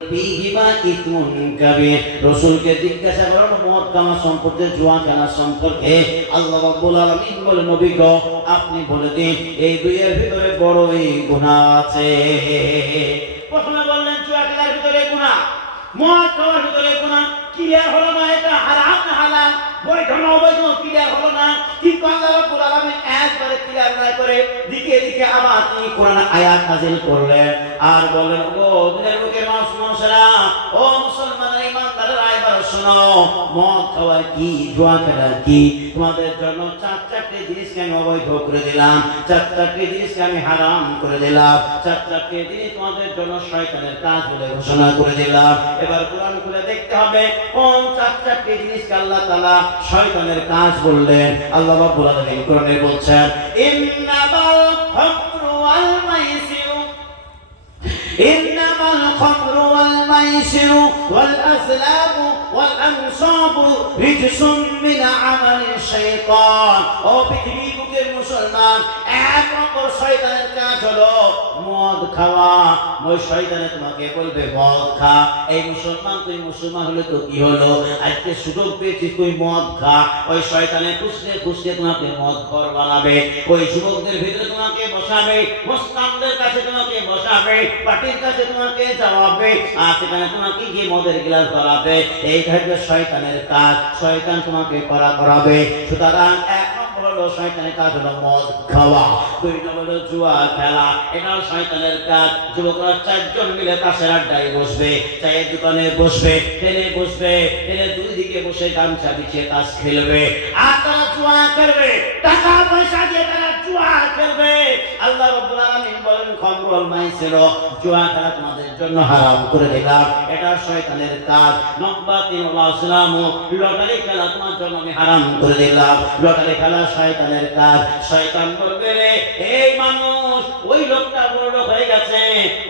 ফীহিমা ইসমুন কাবীর। রাসূলকে জিজ্ঞাসা করা মদ খাওয়া সম্পর্কে, জুয়া খেলা সম্পর্কে। আল্লাহ রাব্বুল আলামিন বলে, নবী গো আপনি বলে দিন এই দুইয়ের ভিতরে বড়ই গুনাহ আছে। প্রথমে বললেন জুয়া খেলার ভিতরে গুনাহ, মদ খাওয়ার ভিতরে গুনাহ। ক্লিয়ার হলো না এটা হারাম না হালাল, বৈধ না অবৈধ ক্লিয়ার হলো না। কিন্তু আল্লাহ রাব্বুল আলামিন একবারে ক্লিয়ার না করে দিকে দিকে আবার তিনি কোরআন আয়াত নাযিল করলেন আর বললেন, ও দুনিয়ার লোকের মানুষেরা, ও মুসলমানরা, ঈমানদাররা, এবার শোনো, মদ খাওয়া কি, জুয়া খেলা কি, তোমাদের জন্য চারটে জিনিসকে আমি অবৈধ করে দিলাম, চারটে জিনিসকে আমি হারাম করে দিলাম, চারটে জিনিস তোমাদের জন্য শয়তানের কাজ বলে ঘোষণা করে দিলাম। এবার কোরআন খুলে দেখতে হবে কোন চারটে জিনিসকে আল্লাহ তাআলা শয়তানের কাজ বললেন। আল্লাহ রাব্বুল আলামিন কোরআনে বলছেন, ইন্নামাল খামরু ওয়াল মাইসিরু, ইন্নামাল খামরু ওয়াল মাইসিরু ওয়াল আসলামু ওয়াল আনসাবু রিজসুম মিন আমালিশ শাইতান। ও পৃথিবীর বুকের মুসলমান, এক নম্বর শয়তানের কাজ হলো মদ খাওয়া। ওই শয়তানে তোমাকে বলবে মদ খা। এই মুসলমান, তুই মুসলমান হলে তো কি হলো, আজকে সুযোগ পেয়েছিস তুই মদ খা। ওই শয়তানে খুঁজতে খুঁজতে তোমাকে মদ ঘর বানাবে, ওই যুবকদের ভিতরে তোমাকে বসাবে, মুসলমানদের কাছে তোমাকে বসাবে, পার্টির কাছে তোমাকে যাওয়াবে, আর সেখানে তোমাকে গিয়ে মদের গ্লাস ধরাবে। এই থাকবে শয়তানের কাজ, শয়তান তোমাকে করাবে। সুতরাং এক নম্বর হলো শয়তানের কাজ হলো মদ খাওয়া। দুই নম্বর হলো জুয়া খেলা, এটাও শয়তানের কাজ। যুবকরা চারজন মিলে তাসের আড্ডায় বসবে, চায়ের দোকানে বসবে, ট্রেনে বসবে, ট্রেনের দুই দিকে বসে গামছা বিছিয়ে তাস খেলবে আর তারা জুয়া খেলবে, টাকা পয়সা দিয়ে তারা জুয়া খেলবে। আল্লাহ রাব্বুল আলামিন বলেন, খামরু ওয়াল মাইসির, জুয়া খেলা তোমাদের জন্য হারাম করে দিলাম, এটা শয়তানের কাজ। নম্বর 3 হলো আসলাম, লটারি খেলা তোমার জন্য আমি হারাম করে দিলাম, লটারি খেলা শয়তানের কাজ। শয়তান বলবে, রে এই মানুষ, ওই লোকটা বড় লোক হয়ে গেছে,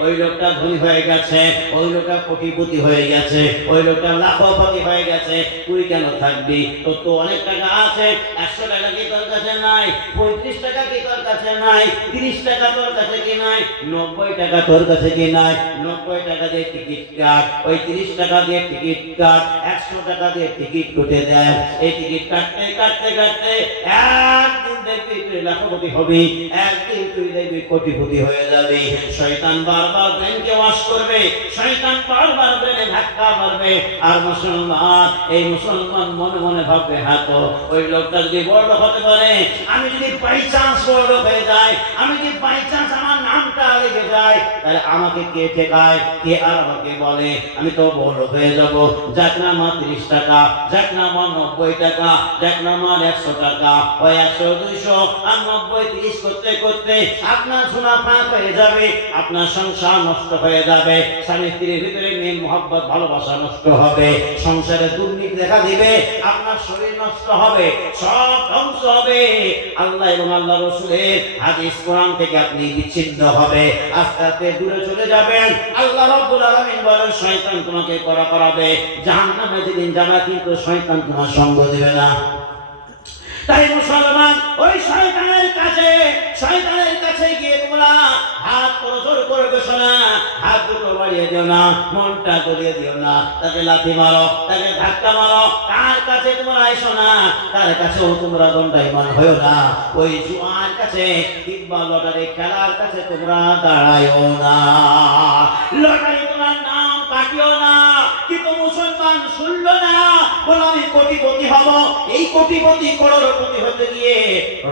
ওই লোকটা ধনী হয়ে গেছে, ওই লোকটা কোটিপতি হয়ে গেছে, ওই লোকটা লাখপতি হয়ে গেছে, তুই কেন থাকবি? তোর তো অনেক টাকা আছে, 100 টাকা কি তোর কাছে নাই, 35 টাকা কি তোর কাছে নাই, 30 টাকা তোর কাছে কি নাই, 90 টাকা তোর কাছে কি নাই, 90 টাকা দিয়ে টিকিট কাট, ওই 30 টাকা দিয়ে টিকিট কাট, 100 টাকা দিয়ে টিকিট কেটে দেয়। এই টিকিট কাটতে কাটতে কাটতে একদিন দেখবি তুই লাখপতি হবি, একদিন তুই দেখবি কোটিপতি হয়ে যাবি। শয়তান বারবার ব্রেনকে ওয়াশ করবে, শয়তান বারবার ব্রেনে ধাক্কা মারবে। আর মুসলমান, এই মুসলমান মনে মনে ভাববে, হ্যাঁ তো ওই লোকটা যদি বড় লোক হতে পারে, আমি যদি বাই চান্স বড় লোক হয়ে যাই, আমি যদি বাই চান্স আমার নামটা লেগে যায়, তাহলে আমাকে কে ঠেকায়, কে আর আমাকে বলে আমি তো বড় লোক হয়ে যাবো। যাক না আমার 30 টাকা, যাক না আমার 90 টাকা, যাক না আমার 100 টাকা, ওই 100 200 আর 90 30 করতে করতে আপনার ঝুনা ফাঁক হয়ে যাবে, আপনার সংসার নষ্ট হয়ে যাবে, স্বামী স্ত্রীর ভিতরে মেয়ে মোহাব্বত ভালোবাসা নষ্ট হবে, সংসারে দুর্নীতি দেখা দিবে, আপনার শরীর নষ্ট হবে, সব ধ্বংস হবে। আল্লাহ এবং আল্লাহ রাসূলের হাদিস কোরআন থেকে আপনি বিচ্ছিন্ন হবে, আস্তে আস্তে দূরে চলে যাবেন। আল্লাহ রাব্বুল আলামিন বলেন, শয়তান তোমাকে করাবে, জাহান্নামে যেদিন যাবে কিন্তু শয়তান তোমার সঙ্গ দিবে না। তাই মুসলমান, ওই শয়তানের কাছে গিয়ে তোমরা হাত করে জোর করে বসো না, হাত দুটো বাড়িয়ে দিও না, মনটা গলিয়ে দিও না, তাকে লাথি মারো, তাকে ধাক্কা মারো, তার কাছে তোমরা এসো না, তার কাছেও তোমরা দণ্ডায়মান হয়ো না। ওই জুয়ার কাছে কিংবা লটারি খেলার কাছে তোমরা দাঁড়ায়ও না, লটারি তোমার নাম কাটিও না। কিন্তু মুসলমান শুনলো না, বলো আমি কোটিপতি হব, এই কোটিপতি করোড়পতি হতে গিয়ে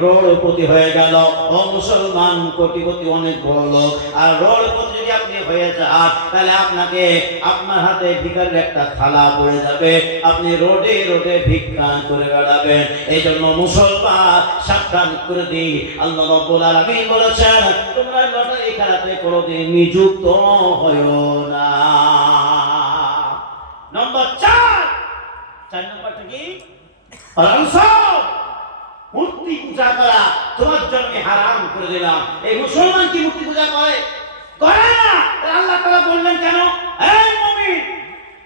রোড়পতি হয়ে গেল। ও মুসলমান, কোটিপতি অনেক বড় লোক, আর রোড়পতি যদি আপনি হয়ে যান, তাহলে আপনাকে আপনার হাতে ভিখারির একটা থালা পড়ে যাবে, আপনি রোডে রোডে ভিক্ষা করে বেড়াবেন। এই জন্য মুসলমান সাবধান করে দিই, আল্লাহ রাব্বুল আলামিন বলেছেন, তোমরা লটারি খেলাতে কোনোদিন নিযুক্ত হয়ো না। নম্বর 4 নম্বরটা কি? মূর্তি পূজা করা তোমার জন্য হারাম করে দিলাম। এই মুসলমান কি মূর্তি পূজা করে? করে না। আল্লাহ তাআলা বললেন কেন? এই মুমিন,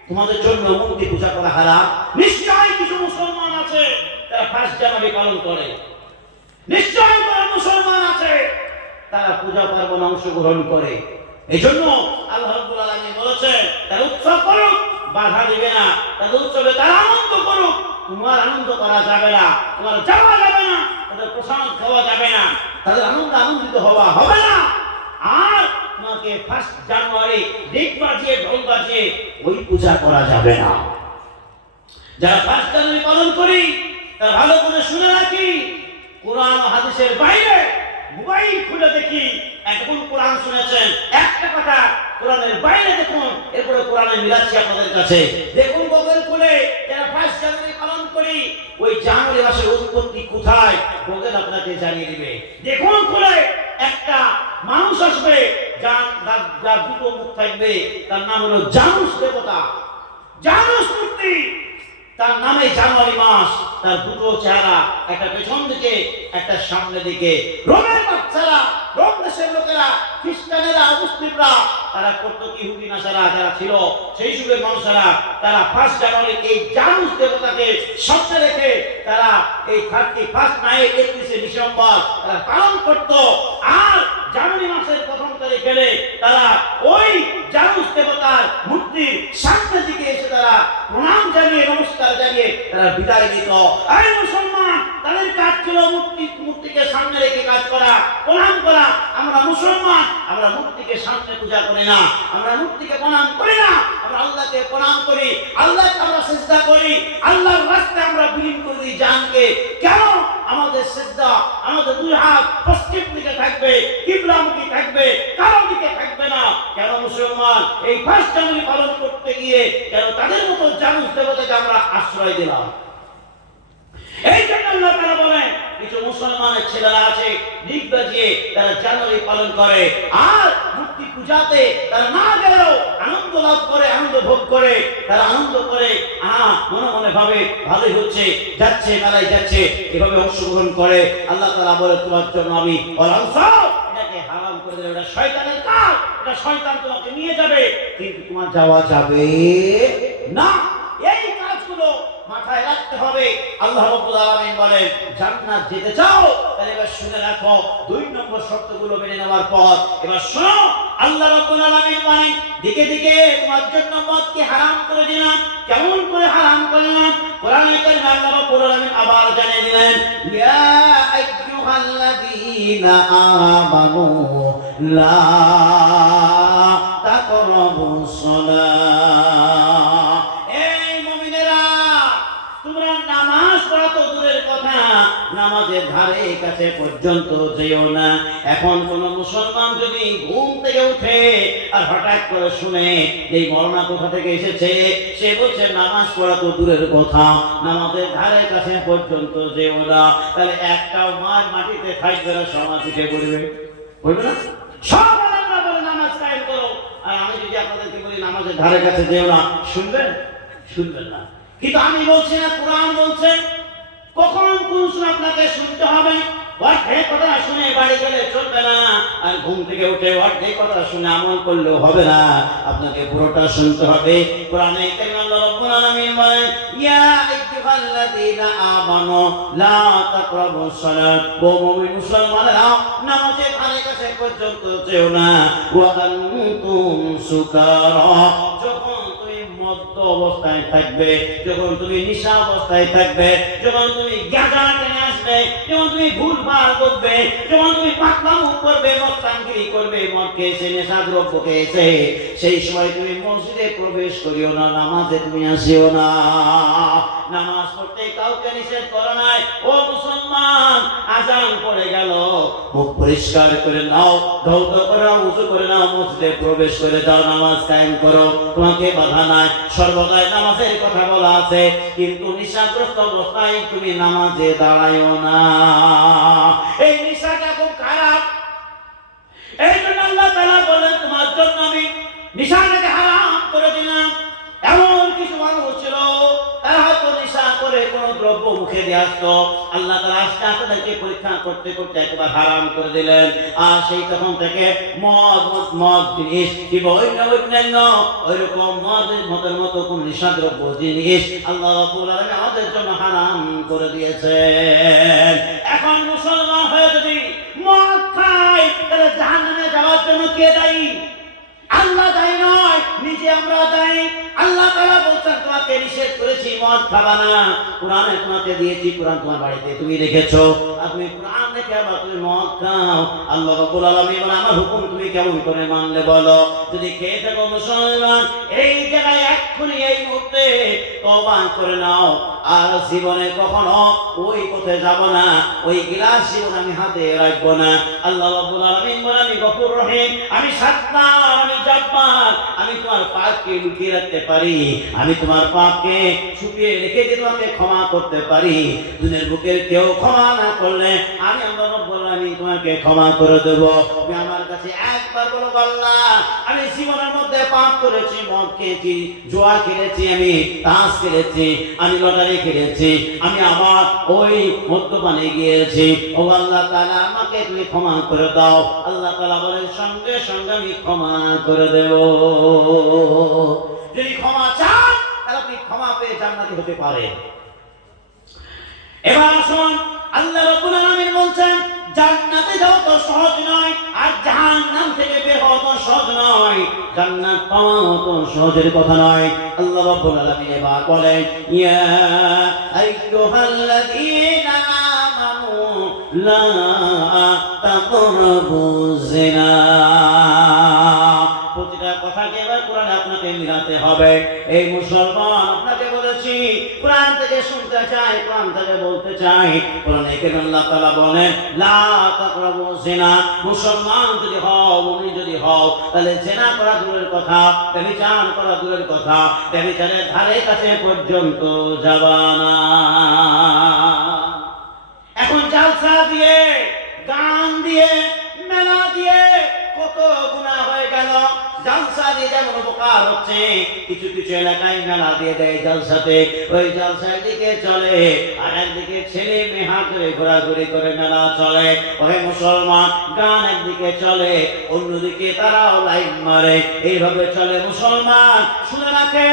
তোমাদের জন্য মূর্তি পূজা করা হারাম। নিশ্চয়ই কিছু মুসলমান আছে তারা 1 জানুয়ারি পালন করে, নিশ্চয়ই কোনো মুসলমান আছে তারা পূজা পার্বণে অংশগ্রহণ করে। এই জন্য আল্লাহ রাব্বুল আলামিন বলেছেন, বলছে তারা উৎসব করুক, বাধা দিবে না। তাদের উৎসবে তারা আনন্দ করুক, তোমার আনন্দ করা যাবে না, তোমার যাওয়া যাবে না, তাদের প্রসাদ খাওয়া যাবে না, তাদের আনন্দিত হওয়া হবে না। আর তোমাকে 1 জানুয়ারি দিক বাজিয়ে ঢোল বাজিয়ে ওই পূজা করা যাবে না। যারা 1 জানুয়ারি পালন করি তারা ভালো করে শুনে রাখি, কোরআন ও হাদিসের বাইরে মোবাইল খুলে দেখি, এখন কোরআন শুনেছেন একটা কথা, কোরআনের বাইরে দেখুন, এরপরে কোরআনে মিলাচ্ছি আপনাদের কাছে। দেখুন গুগল খুলে যারা 1 জানুয়ারি পালন করি, ওই জানুয়ারি মাসের উৎপত্তি কোথায় গুগল আপনাকে জানিয়ে দিবে। দেখুন খুলে একটা মানুষ আসবে যার দুটো মুখ থাকবে, তার নাম হলো জানুস দেবতা, জানুস মূর্তি, তার নামে জানুয়ারি মাস, তার দুটো চেহারা, একটা পেছন দিকে একটা সামনে দিকে। রোমের বাচ্চারা, রোম দেশের লোকেরা, খ্রিস্টানেরা, মুসলিমরা, তারা করতো কি, ইহুদি নাসারা যারা ছিল সেই যুগের মানুষেরা, তারা 1 জানুয়ারি এই জানুস দেবতাকে সামনে রেখে তারা এই 31 নাই 31শে ডিসেম্বর তারা পালন করত। আর জানুয়ারি মাসের 1 তারিখ গেলে তারা ওই জানুস দেবতার মূর্তির সামনের দিকে এসে তারা প্রণাম জানিয়ে, নমস্কার জানিয়ে তারা বিদায় নিত। আর মুসলমান তাদের কাজ ছিল মূর্তিকে সামনে রেখে কাজ করা, প্রণাম করা। আমরা মুসলমান, আমরা মূর্তিকে সামনে পূজা করি না, আমরা মূর্তিকে প্রণাম করি না, আমরা আল্লাহকে প্রণাম করি, আল্লাহকে আমরা সিজদা করি, আল্লাহর রাস্তায় আমরা বিলীন করে দিই জানকে। কেন? আমাদের সিজদা, আমাদের 2 হাত পশ্চিম দিকে থাকবে, কিবলামুখী থাকবে, কারো দিকে থাকবে না। কেন মুসলমান এই 1 জানুয়ারি পালন করতে গিয়ে কেন তাদের মতো জানুস দেবতাকে আমরা আশ্রয় দিলাম? এই জন্য আল্লাহ তাআলা বলেন, কিছু মুসলমানের ছেলেরা আছে দিক বাজিয়ে তারা জানুয়ারি পালন করে, আর মূর্তি পূজাতে তারা না গেলেও আনন্দ লাভ করে, আনন্দ ভোগ করে, তারা আনন্দ করে, মনে মনে ভাবে ভালোই হচ্ছে, যাচ্ছে মেলায় যাচ্ছে, এভাবে অংশগ্রহণ করে। আল্লাহ তাআলা বলে, তোমার জন্য আমি এটাকে হারাম করে দিলাম, এটা শয়তানের কাজ, এটা শয়তান তোমাকে নিয়ে যাবে, কিন্তু তোমার যাওয়া যাবে না। এই কাজগুলো মাথায় রাখতে হবে। আল্লাহ রাব্বুল আলামিন বলেন, জান্নাত যেতে চাও তাহলে এবার শুনে রাখো 2 নম্বর শর্তগুলো মেনে নেওয়ার পর। এবার শোনো, আল্লাহ রাব্বুল আলামিন বলেন, দিকে দিকে তোমার জন্য মদকে হারাম করে দিলাম। কেমন করে হারাম করলাম? কোরআনে কারিমে আল্লাহ রাব্বুল আলামিন আবার জানিয়ে দিলেন, ইয়া আইয়ুহাল্লাযীনা আমানু লা তাকরাবুস সালাহ। নামাজের ধারে কাছে পর্যন্ত যেও না। এখন কোন মুসলমান যদি ঘুম থেকে উঠে আর হঠাৎ করে শুনে এই মরনা কোথা থেকে এসেছে, সে বলছে নামাজ পড়া তো দূরের কথা, নামাজের ধারে কাছে পর্যন্ত যেও না, তাহলে একটাও মার মাটিতে থাকবে না, সমাজ উঠে পড়বে, বলবে না? সব আল্লাহ বলে নামাজ কায়েম করো, আর আমি যদি আপনাদেরকে বলি নামাজের ধারে কাছে যেও না, শুনবেন? শুনবেন না। কিন্তু আমি বলছি না, কোরআন বলছে কখন কোন সময় আপনাকে শুনতে হবে। অর্ধেক কথা শুনে বাড়ি গেলে চলবে না, আর ঘুম থেকে উঠে অর্ধেক কথা শুনে আমল করলেও হবে না, আপনাকে পুরোটা শুনতে হবে। কোরআনে কারিমে আল্লাহ রাব্বুল আলামিন বলেন, ইয়া আইয়ুহাল্লাযীনা আমানু লা তাকরাবুস সালাত, ও মুমিন মুসলমানেরা নামাজের ধারে কাছে পর্যন্ত যেও না, ওয়া আনতুম সুকারা, যখন মত্ত অবস্থায় থাকবে, যখন তুমি নিশা অবস্থায় থাকবে, যখন তুমি গাঁজা টেনে আসবে, যখন তুমি ভুলভাল করবে, যখন তুমি পাকলামু করবে, মস্তানগিরি করবে, মদ খেয়েছে, নেশা দ্রব্য খেয়েছে, সেই সময় তুমি মসজিদে প্রবেশ করিও না, নামাজে তুমি আসিও না। নামাজ পড়তে কাউকে নিষেধ করা নাই। ও মুসলমান, আজান পড়ে গেল, মুখ পরিষ্কার করে নাও, ধৌত করে নাও, উযু করে নাও, মসজিদে প্রবেশ করে যাও, নামাজ কায়েম করো, তোমাকে বাধা নাই। সর্বদাই নামাজের কথা বলা আছে, কিন্তু নিশাগ্রস্ত অবস্থায় তুমি নামাজে দাঁড়াইও না। এই নিশাটা খুব খারাপ। এই জন্য আল্লাহ তাআলা বলেন, তোমার জন্য আমি নিশাটাকে হারাম করে দিলাম। এমন কিছু মানুষ ছিল, তারা হয়তো নেশা করে কোন দ্রব্য মুখে দিয়ে আসতো, আল্লাহ তাআলা আস্তে আস্তে তাদেরকে পরীক্ষা করতে করতে একবার হারাম করে দিলেন। আর সেই তখন থেকে মদ জিনিস কিংবা অন্যান্য ওইরকম মদের মতো কোন নেশা দ্রব্য জিনিস আল্লাহ রাব্বুল আলামিন আমাদের জন্য হারাম করে দিয়েছেন। এখন মুসলমান হয়ে যদি মদ খায়, তাহলে জাহান্নামে যাওয়ার জন্য কে দায়ী? আল্লাহ দায়ী নয়, নিজে আমরা দায়ী। আল্লাহ তাআলা বলছেন তোমাকে নিষেধ করেছি মদ খাবা না, কোরআনে তোমাকে দিয়েছি, কোরআন তোমার বাড়িতে তুমি রেখেছো, আর তুমি কোরআন রেখে আবার তুমি মদ খাও। আল্লাহ রাব্বুল আলামিন বলেন আমার হুকুম তুমি কেমন করে মানলে বলো? যদি খেয়ে থাকো মুসলমান, এই জায়গায় এক্ষুনি এই মুহূর্তে তওবা করে নাও, আর জীবনে কখনো ওই পথে যাব না, ওই গ্লাস জীবন আমি হাতে রাখবো না। আল্লাহ রাব্বুল আলামিন বলেন আমি গফুর রহিম, আমি সাত্তার, আমি জব্বার, আমি তোমার পাপকে লুকিয়ে রাখতে পারি, আমি তোমার পাপকে ছুপিয়ে রেখে দিয়ে তোমাকে ক্ষমা করতে পারি। দুনিয়ার বুকের কেউ ক্ষমা না করলে আমি আল্লাহ রাব্বুল আলামিন তোমাকে ক্ষমা করে দেব। তুমি আমার কাছে একবার বলো আল্লাহ আমি জীবনের মধ্যে পাপ করেছি, মদ খেয়েছি, জুয়া খেলেছি, আমি তাস খেলেছি, আমি লটারি খেলেছি, আমি আমার ওই মদ্যপানে গিয়েছি, ও আল্লাহ তাআলা আমাকে তুমি ক্ষমা করে দাও। আল্লাহ তাআলা বলেন সঙ্গে সঙ্গে আমি ক্ষমা করে দেব। যদি ক্ষমা চান তাহলে আপনি ক্ষমা পেয়ে জান্নাতি হতে পারেন। এবার আসুন আল্লাহ রাব্বুল আলামিন বলছেন জান্নাতে যাওয়া তো সহজ নয়, আর জাহান্নাম থেকে বের হওয়া তো সহজ নয়, জান্নাত পাওয়া তো সহজের কথা নয়। আল্লাহ রাব্বুল আলামিন এবার বলেন ইয়া আইয়ুহাল্লাযীনা আমানু লা তাকরাবুজ জিনা। প্রতিটা কথাকে এবার কোরআনে আপনাকে মিলাতে হবে। এই মুসলমান আপনাকে বলেছি কোরআন থেকে শুনতে চাই, কোরআন থেকে বলতে চাই। কোরআনে কেন আল্লাহ তাআলা বলেন লা তাকরাবুজ জিনা। মুসলমান যদি হও, মুমিন যদি হও, তাহলে জিনা করা দূরের কথা, ব্যভিচার করা দূরের কথা, ব্যভিচারের ধারে কাছে পর্যন্ত যাবা না। এখন জালসা দিয়ে, গান দিয়ে, মেলা দিয়ে কত গুনাহ হয়ে গেল। জালসা দিয়ে যেমন উপকার হচ্ছে, কিছু কিছু এলাকায় মেলা দিয়ে দেয় জালসাতে, ওই জালসার দিকে চলে, আর একদিকে ছেলে মেয়ে হাত ধরে ঘোরাঘুরি করে মেলা চলে। ওই মুসলমান গান একদিকে চলে, অন্যদিকে তারাও লাইন মারে, এইভাবে চলে। মুসলমান শুনে রাখে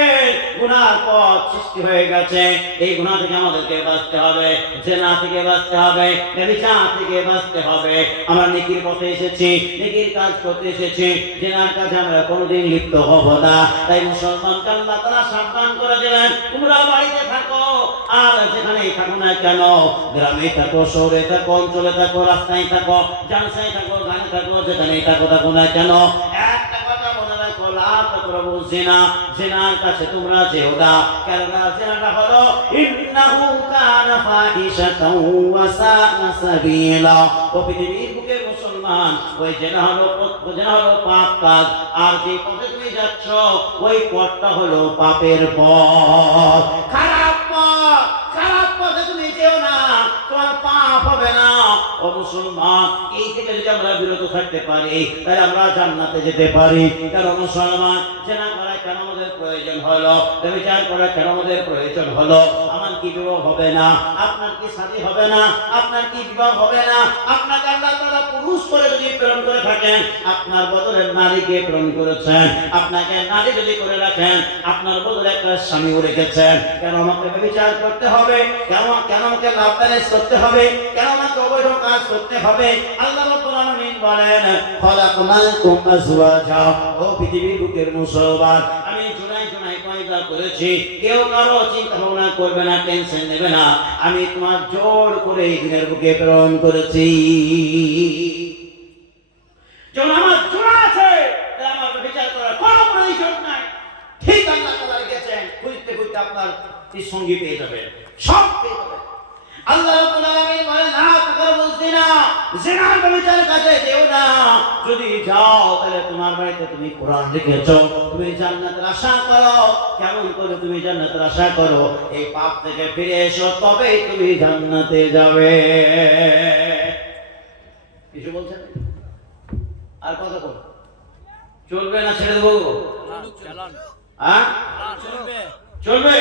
গুনার পথ সৃষ্টি হয়ে গেছে। এই গুনাহ থেকে আমাদেরকে বাঁচতে হবে, জিনা থেকে বাঁচতে হবে, ব্যভিচার থেকে বাঁচতে হবে। আমরা নেকির পথে এসেছি, নেকির কাজ করতে এসেছি, জিনার কাজে আমরা কোনোদিন লিপ্ত হব না। তাই মুসলমানকে আল্লাহ তাআলা সাবধান করে দিলেন তোমরা বাড়িতে থাকো, আর যেখানেই থাকো না কেন, গ্রামে থাকো, শহরে থাকো, অঞ্চলে থাকো, রাস্তায় থাকো, জালসায় থাকো, গানে থাকো, যেখানেই থাকো না কেন, একটা কথা মনে রাখো লা তাকরাবুজ জিনা। জিনার কাছে তোমরা যেও না, কেননা জিনাটা হলো ইন্নাহু কানা ফাহিশাতাও ওয়া সাআ সাবিলা। ও পৃথিবীর বুকে মুসলমান ওই জিনা হলো পাপ কাজ, আর যে পথে তুমি যাচ্ছ ওই পথটা হলো পাপের পথ, খারাপ পথ। খারাপ পথে তুমি যেও না, তোমার পাপ হবে না। ও মুসলমান এই থেকে যদি আমরা বিরত থাকতে পারি তাহলে আমরা জান্নাতে যেতে পারি। কারণ মুসলমান জিনা করা কেন আমাদের প্রয়োজন হলো, ব্যভিচার করা কেন আমাদের প্রয়োজন হলো? আমার কি বিবাহ হবে না? আপনার কি শাদী হবে না? আপনার কি বিবাহ হবে না? আপনাকে আল্লাহ তাআলা পুরুষ করে যদি প্রেরণ করে থাকেন, আপনার বদলে নারীকে প্রেরণ করেছেন। আপনাকে নারী যদি করে রাখেন, আপনার বদলে একটা স্বামীও রেখেছেন। কেন আমাকে ব্যভিচার করতে হবে? কেন আমাকে লাভ ম্যারেজ করতে হবে? কেন আমাকে অবৈধ কাজ করতে হবে? আল্লাহ রাব্বুল আলামিন বলেন খালাকনাকুম আজওয়াজা। ও পৃথিবীর বুকের মুসলমান, আমি জুনাই পয়দা করেছি, কেউ কারো চিন্তা ভাবনা করবে না, টেনশন নেবে না। আমি তোমার জোর করে এই দিনের বুকে প্রেরণ করেছি। যখন আমার জোড়া আছে তাহলে আমার বিচার করার কোনো প্রয়োজন নাই। ঠিক আল্লাহ তাআলা রেখেছেন, খুঁজতে খুঁজতে আপনার সঙ্গী পেয়ে যাবেন, সব পেয়ে যাবেন। আল্লাহ রাব্বুল আলামিন বলেন লা তাকরাবুজ জিনা। জিনার ব্যভিচার কাজে যেও না। যদি যাও তাহলে তোমার বাড়িতে তুমি কোরআন রেখেছো, তুমি জান্নাতের আশা করো। কেমন করে তুমি জান্নাতের আশা করো? এই পাপ থেকে ফিরে এসো, তবেই তুমি জান্নাতে যাবে। কিছু বলছেন? আর কথা বল, চলবে না ছেড়ে দেবো? চলবে।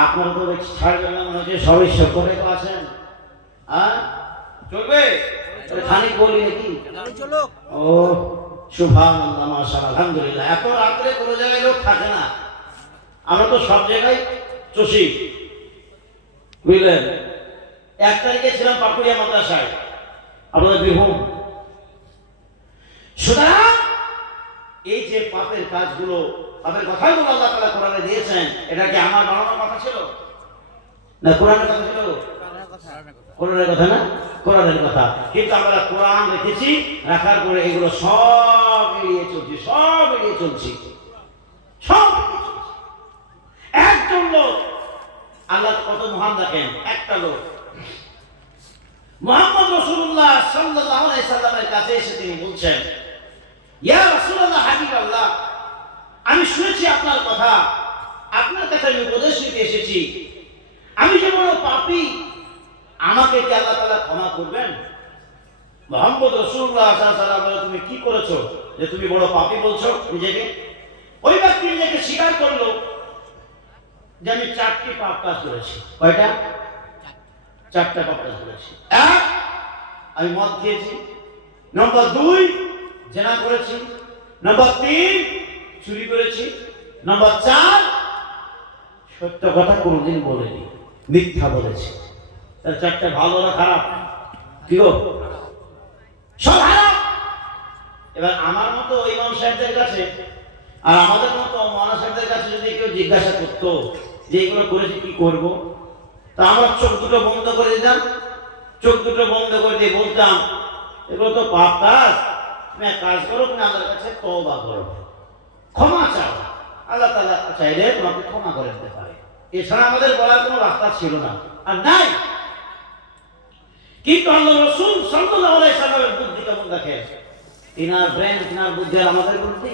আপনারা তো ছাড়বেন না, মনে হচ্ছে সবাই করে তো আছেন। চলবে? খানিক বলি নাকি? ও সুবহানাল্লাহ, মাশাআল্লাহ, আলহামদুলিল্লাহ। এত রাত্রে কোনো জায়গায় লোক থাকে না, আমরা তো সব জায়গায় চষি, বুঝলেন? 1 তারিখে ছিলাম পাকুড়িয়া মাদ্রাসায়, আপনাদের বীরভূম। সুতরাং এই যে পাপের কাজগুলো, পাপের কথাগুলো আল্লাহ তাআলা কোরআনে দিয়েছেন, এটা কি আমার বানানোর কথা ছিল না কোরআনের কথা ছিল? কোরআনের কথা না, কোরআনের কথা। কিন্তু আমরা কোরআন রেখেছি, রাখার পরে এগুলো সব এড়িয়ে চলছি, সব এড়িয়ে চলছি, সব এড়িয়ে চলছি। একজন লোক, আল্লাহ কত মহান দেখেন, একটা লোক মুহাম্মদ রাসূলুল্লাহ সাল্লাল্লাহু আলাইহি সাল্লামের কাছে এসে তিনি বলছেন, ইয়া রাসূলুল্লাহ, হাবিবাল্লাহ, আমি শুনেছি আপনার কথা, আপনার কাছে আমি উপদেশ নিতে এসেছি। আমি যে বড় পাপী, আমাকে কি আল্লাহ তাআলা ক্ষমা করবেন? মুহাম্মদ রাসূলুল্লাহ সাল্লাল্লাহু আলাইহি সাল্লাম বললেন, তুমি কি করেছো যে তুমি বড় পাপী বলছো নিজেকে? ওই ব্যক্তি নিজেকে স্বীকার করলো যে আমি 4টি পাপ কাজ করেছি। কয়টা? 4টা পাপ কাজ করেছি। 1, আমি মদ খেয়েছি। নম্বর 2, জিনা করেছি। নম্বর 3, চুরি করেছি। নম্বর 4, সত্য কথা কোনোদিন বলিনি, মিথ্যা বলেছি। তার 4টা ভালো না খারাপ? কি গো? সব খারাপ। এবার আমার মতো ইমাম সাহেবদের কাছে আর আমাদের মতো মাওলানা সাহেবদের কাছে যদি কেউ জিজ্ঞাসা করতো যে এগুলো করেছি কি করব, তা আমরা চোখ দুটো বন্ধ করে দিতাম, চোখ দুটো বন্ধ করে দিয়ে বলতাম, এগুলো তো পাপ কাজ, তুমি এক কাজ করো, তুমি আল্লাহর কাছে তওবা করো, ক্ষমা চাও, আল্লাহ তাআলা চাইলে তোমাকে ক্ষমা করে দিতে পারে। এছাড়া আমাদের বলার কোনো রাস্তা ছিল না, আর নাই। কিন্তু আল্লাহ রাসূল সাল্লাল্লাহু আলাইহি সাল্লামের বুদ্ধি কেমন দেখেন, তিনার ব্রেন, তিনার বুদ্ধি আর আমাদের বুদ্ধি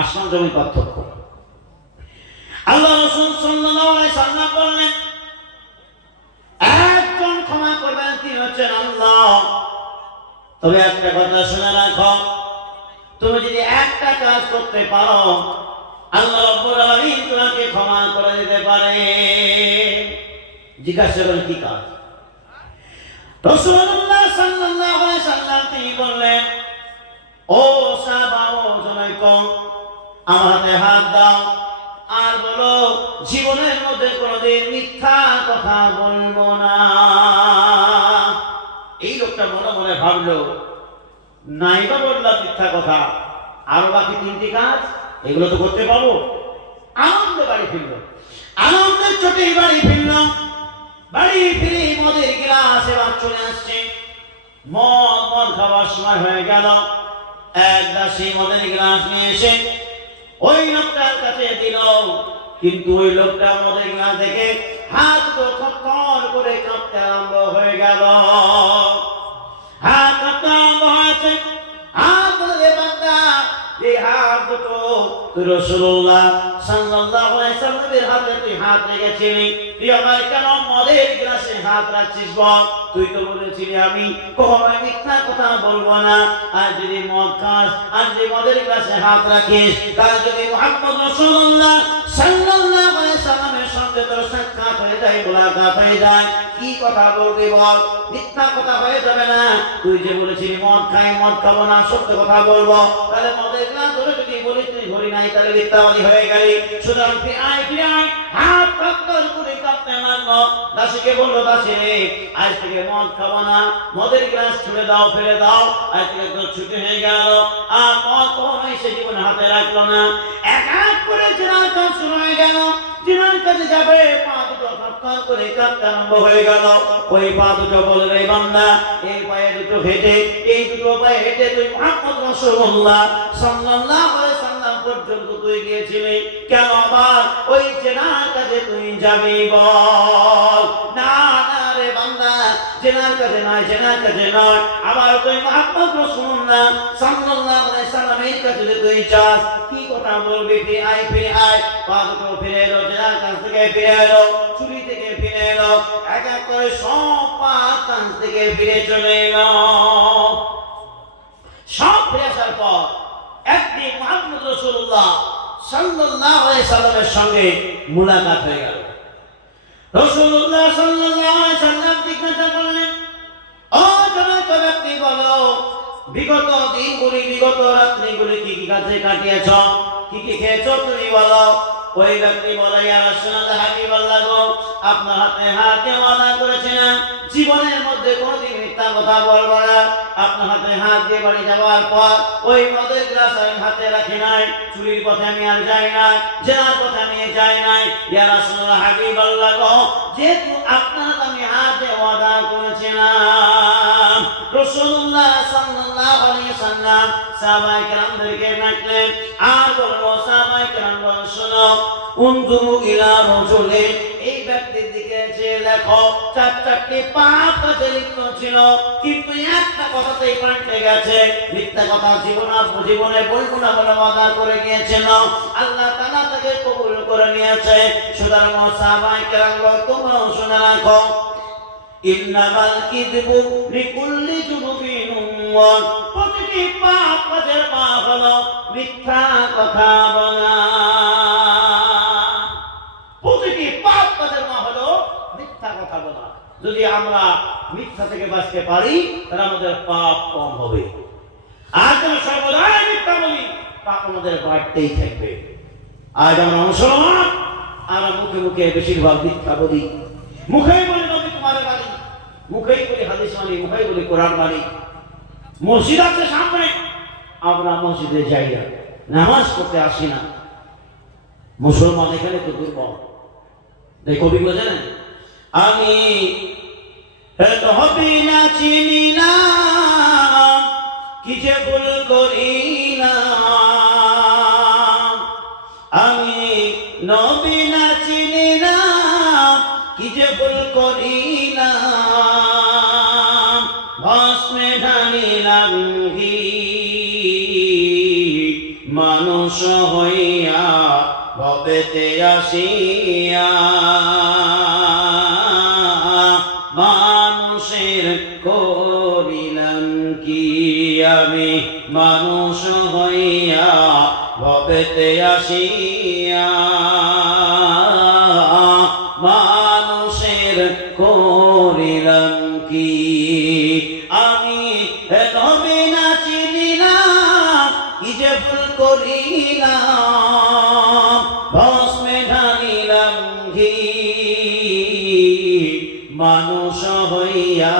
আসমান জমি পার্থক্য। আল্লাহ রাসূল সাল্লাল্লাহু আলাইহি সাল্লাম বললেন, একজন ক্ষমা করবেন, তিনি হচ্ছেন আল্লাহ। তবে একটা কথা শুনে রাখো, তুমি যদি একটা কাজ করতে পারো, আল্লাহ রাব্বুল আলামিন তোমাকে ক্ষমা করে দিতে পারে। জিজ্ঞাসা করেন কি কাজ? রাসূলুল্লাহ সাল্লাল্লাহু আলাইহি সাল্লাম তিনি বললেন, ও সাহাবা, ও জনৈক, আমার হাতে হাত দাও আর বলো, জীবনের মধ্যে কোনোদিন মিথ্যা কথা বলবো না। এই লোকটা মনে মনে ভাবলো, নাই বা বললাম মিথ্যা কথা, আরো বাকি 3টি কাজ, এগুলো তো করতে পারবো। আনন্দে বাড়ি ফিরলো, আনন্দের চোটে বাড়ি ফিরলো। বাড়ি ফিরে মদের গ্লাস এবার চলে আসছে, মদ খাওয়ার সময় হয়ে গেল। এক দাসী মদের গ্লাস নিয়ে এসে ওই লোকটার কাছে দিল, কিন্তু ওই লোকটা মদের গ্লাস দেখে হাত দুটো থরথর করে কাঁপতে আরম্ভ হয়ে গেল। হাত কাঁপতে আরম্ভ হয়েছে, হাত ধরে বান্দা, এই হাত দুটো তুই রাসূলুল্লাহ সাল্লাল্লাহু আলাইহি সাল্লামের হাতে তুই হাত রেখেছিলি, তুই আমার কেন মদের গ্লাসে হাত রাখছিস বল? তুই তো বলেছিলি আমি কখনোই মিথ্যা কথা বলবো না। আর যদি মদ খাস, আর যদি মদের গ্লাসে হাত রাখিস, তাহলে যদি মুহাম্মদ রাসূলুল্লাহ সাল্লাল্লাহু আলাইহি সাল্লামের সঙ্গে তোর সাক্ষাৎ হয়ে যায়, মুলাকাত হয়ে যায়, কি কথা বলবি বল? মিথ্যা কথা হয়ে যাবে না। তুই যে বলেছিলি মদ খাই, মদ খাবো না, সত্য কথা বলবো, তাহলে মদের গ্লাস ধরে যদি বলিস তুই ঘড়ি নাই, তাহলে মিথ্যাবাদী হয়ে গেলি। সুতরাং ফিরে আয়, হাত থরথর করে কাঁপতে লাগলো। দাসীকে বললো, দাসী রে, আজ থেকে মদ খাবো না, মদের গ্লাস ছুড়ে দাও, ফেলে দাও। আজ থেকে তোর ছুটি হয়ে গেল, আর মদ কখনোই সে জীবনে হাতে রাখলো না। এক এক করে জিনার কাজ শুরু হয়ে গেল, জিনার কাজে যাবে, পা দুটো থরথর করে কাঁপতে আরম্ভ হয়ে গেল। ওই পা দুটো বলে, রে বান্দা, এই পায়ে দুটো হেঁটে, এই দুটো পায়ে হেঁটে তুই মুহাম্মদ রাসূলুল্লাহ সাল্লাল্লাহু আলাইহি সাল্লাম পর্যন্ত তুই গিয়েছিলি, কেন আবার ওই জেনার কাজে তুই যাবি বল? না না রে বান্দা, জেনার কাজে নয়, জেনার কাজে নয়, আবার তুই মুহাম্মদ রাসূলুল্লাহ সাল্লাল্লাহু আলাইহি সাল্লামের কাছে তুই যাস। কি কথা বলবি? ফিরে আয়। পা দুটো ফিরে এলো, জেনার কাছ থেকে ফিরে এলো, চুরি থেকে ফিরে এলো, এক এক করে সব পাপ কাজ থেকে ফিরে চলে এলো। সব ফিরে আসার পর একদিন মুহাম্মদ রাসূলুল্লাহ সাল্লাল্লাহু আলাইহি সাল্লামের সঙ্গে মুলাকাত হয়ে গেল। রাসূলুল্লাহ সাল্লাল্লাহু আলাইহি সাল্লাম জিজ্ঞাসা করলেন, ও জনৈক ব্যক্তি, বলো, বিগত দিনগুলি, বিগত রাত্রিগুলি কি কি কাজে কাটিয়েছ, কি কি খেয়েছ, তুমি বলো। ওই ব্যক্তি বলে, ইয়া রাসূলুল্লাহ, হাবিবাল্লাহ গো, আপনার হাতে হাত দিয়ে ওয়াদা করেছিলাম জীবনের মধ্যে কোনোদিন মিথ্যা কথা বলবো না। আপনার হাতে হাত দিয়ে বাড়ি যাওয়ার পর ওই মদের গ্লাস আমি হাতে রাখি নাই, চুরির পথে আমি আর যাই নাই, জেনার পথে আমি যাই নাই। ইয়া রাসূলুল্লাহ, হাবিবাল্লাহ গো, যেহেতু আপনার আমি হাত দিয়ে ওয়াদা করেছিলাম। রাসূলুল্লাহ সাল্লাল্লাহু আলাইহি ওয়াসাল্লাম সাহাবায়ে কেরামদেরকে ডাকলেন আর বলল, সাহাবায়ে কেরাম বল, শোনো, উনজুরু ইলা রাজুলিন, এই ব্যক্তির দিকে চেয়ে দেখো, চারটি পাপ কাজে লিপ্ত ছিল, কিন্তু একটা কথাতেই পাল্টে গেছে। মিথ্যা কথা জীবনে বলবো না বলে ওয়াদা করে গিয়েছিল, আল্লাহ তাআলা তাকে কবুল করে নিয়েছে। সুতরাং সাহাবায়ে কেরাম বল, তোমরাও শুনে রাখো, ইন্নামাল কিযবু লিকুল্লি যুনুবিন ওয়া, প্রতিটি পাপ কাজের মা হলো মিথ্যা কথা বলা। প্রতিটি পাপ কাজের মা হলো মিথ্যা কথা বলা। যদি আমরা মিথ্যা থেকে বাঁচতে পারি তাহলে আমাদের পাপ কম হবে। আর যদি সর্বদাই মিথ্যা বলি, পাপ আমাদের বাড়তেই থাকবে। আজ আমরা মুসলমান, আমরা মুখে মুখে বেশিরভাগ মিথ্যা বলি। মুখেই বলি নবী তোমার বাড়ি, মুখেই বলি হাদিস মানি, মুখেই বলি কোরআন মানি। মসজিদ আছে সামনে, আমরা মসজিদে যাই না, নামাজ পড়তে আসি না। মুসলমান এখানে তো দুর্বল। এই কবি বলেন, আমি এত হবি না চিনি না, কি যে ভুল করি না, আমি নবী না চিনি না, কি যে ভুল করি না, ভস্মে ঢালিলাম ঘি, মানুষ হইয়া ভবেতে আসিয়া, মানুষের করিলাম কি, আমি মানুষ হইয়া ভবেতে আসিয়া, মানুষের করিলাম কি, আমি তবে না চিনিলাম কি যে ভুল করিলাম, ভস্মে ঢালিলাম ঘি, মানুষ হইয়া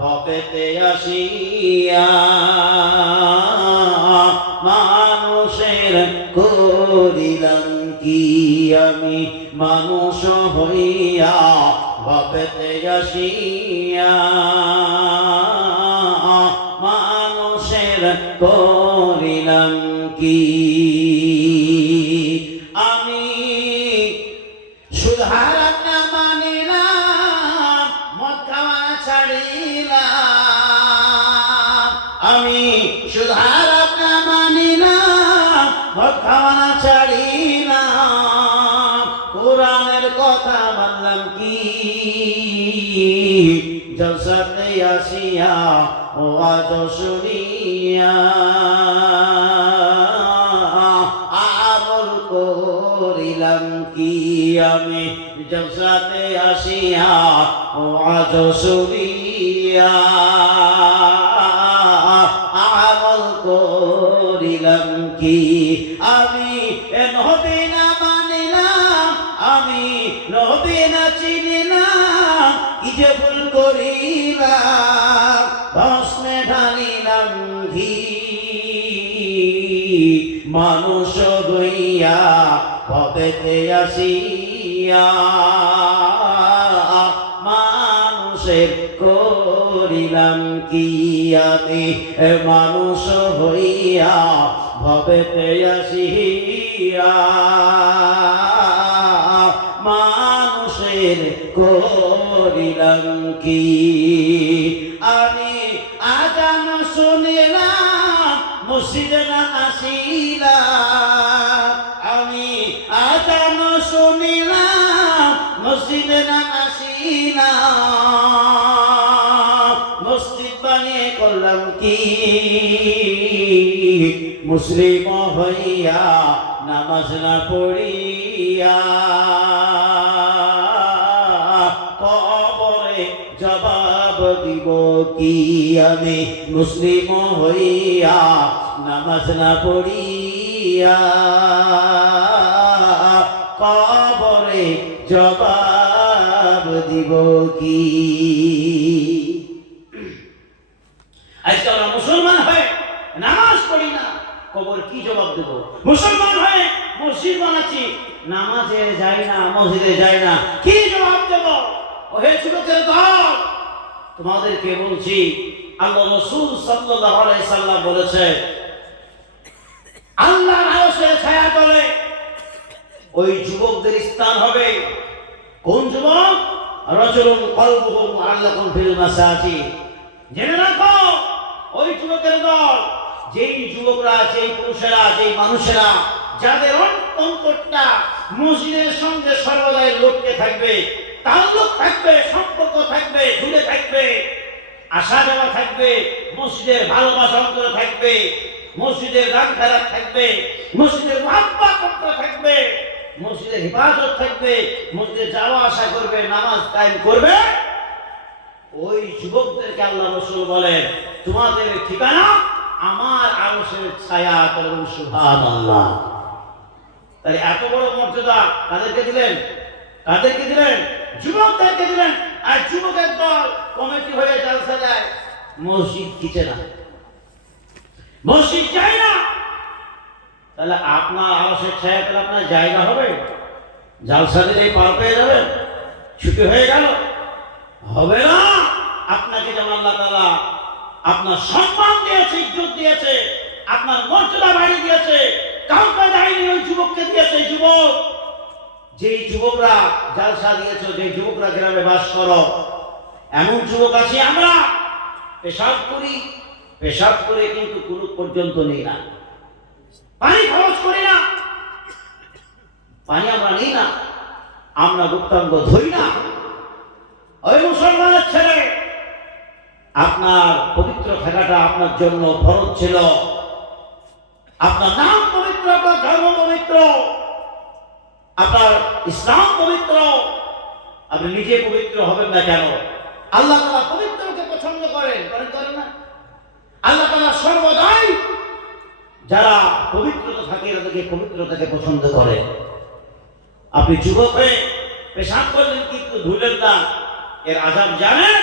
ভবেতে আসিয়া, মানুষের করিলাম কি, আমি মানুষ হইয়া ভবেতে আসিয়া, মানুষের করিলাম কি, আমি সুধার না মানিলাম, মদ খাওয়া ছাড়িলাম, আমি সুধার না মানিলাম, মদ খাওয়া ছাড়িলাম, কোরআনের কথা মানলাম কি, জলসাতে আসিয়া ওয়াজ শুনিয়া, আমল করিলাম কি, আমি জলসাতে আসিয়া ওয়াজ শুনিয়া, আমল করিলাম কি, আমি নবী না মানিলাম, আমি নবী না চিনিলাম, কি যে ভুল করিলাম, ভস্মে ঢালিলাম ঘি, মানুষ হইয়া ভবেতে আসিয়া, মানুষের করিলাম কি, আমি মানুষ হইয়া ভবেতে আসিয়া, মানুষের করিলাম কি, আমি আজান শুনিলাম, মসজিদে না আসিলাম, আমি আজান শুনিলাম, মসজিদে না আসিলাম, মসজিদ বানিয়ে করলাম কি, মুসলিম হইয়া নামাজ না পড়িয়া, কবরে জবাব দিব কি, আমি মুসলিম হইয়া নামাজ না পড়িয়া, জবাব দিব কি? আজকে আমরা মুসলমান হয়ে নামাজ পড়ি না, কবর কি জবাব দেব? মুসলমান হয়ে মসজিদ বানাচ্ছি, নামাজে যাই না, মসজিদে যাই না, কি জবাব দেব? ওহে যুবকের দল, তোমাদেরকে বলছি, আল্লাহ রাসূল সাল্লাল্লাহু আলাইহি সাল্লাম বলেছে, আল্লাহর আরশের ছায়া তলে ওই যুবকদের স্থান হবে। কোন যুবক? রাজুলুন কলবুহু মুআল্লাকুন ফিল মাসাজিদ। জেনে রাখো, ওই যুবকের দল, যেই যুবকরা, যেই পুরুষেরা, যেই মানুষেরা যাদের অন্তরটা মসজিদের সঙ্গে সর্বদাই লটকে থাকবে, তাল্লুক থাকবে, সম্পর্ক থাকবে, ঝুলে থাকবে, আসা যাওয়া থাকবে, মসজিদের ভালোবাসা অন্তরে থাকবে, মসজিদের গান খেলাপ থাকবে, মসজিদের মুহাব্বত অন্তরে থাকবে, মসজিদের হিফাজত থাকবে, মসজিদে যাওয়া আসা করবে, নামাজ কায়েম করবে, ওই যুবকদেরকে আল্লাহ রাসূল বলেন, তোমাদের ঠিকানা আমার আরশের ছায়া তলে। সুবহানাল্লাহ। তাহলে এত বড় মর্যাদা কাদেরকে দিলেন? কাদেরকে দিলেন? যুবকদেরকে দিলেন। আর যুবকের দল কমিটি হয়ে জালসা দেয়, মসজিদ কিছে না, মসজিদ যায় না, তাহলে আপনার আরশের ছায়া তলে আপনার জায়গা হবে? জালসা দিলেই পার পেয়ে যাবেন, ছুটি হয়ে গেল? হবে না। আপনাকে যেমন আল্লাহ তাআলা আপনার সম্মান দিয়েছে, ইজ্জত দিয়েছে, আপনার মর্যাদা বাড়িয়ে দিয়েছে, কাউকে দেয়নি, ওই যুবককে দিয়েছে। যুবক, যেই যুবকরা জালসা দিয়েছে, যেই যুবকরা গ্রামে বাস করো, এমন যুবক আছে আমরা পেশাব করি, পেশাব করে কিন্তু কুলুপ পর্যন্ত নেই না, পানি খরচ করি না, পানি আমরা নেই না, আমরা গুপ্তাঙ্গ ধরি না। ওই মুসলমানের ছেলে, আপনার পবিত্র থাকাটা আপনার জন্য ফরজ ছিল। আপনার নাম পবিত্র, আপনার ধর্ম পবিত্র, আপনার ইসলাম পবিত্র, আপনি নিজে পবিত্র হবেন না কেন? আল্লাহ তাআলা পবিত্রকে পছন্দ করেন, করেন না? আল্লাহ তাআলা সর্বদাই যারা পবিত্রতা থাকে তাদেরকে পবিত্রতাকে পছন্দ করেন। আপনি যুবক হয়ে পেশাব করলেন কিন্তু ধুলেন না, এর আযাব জানেন?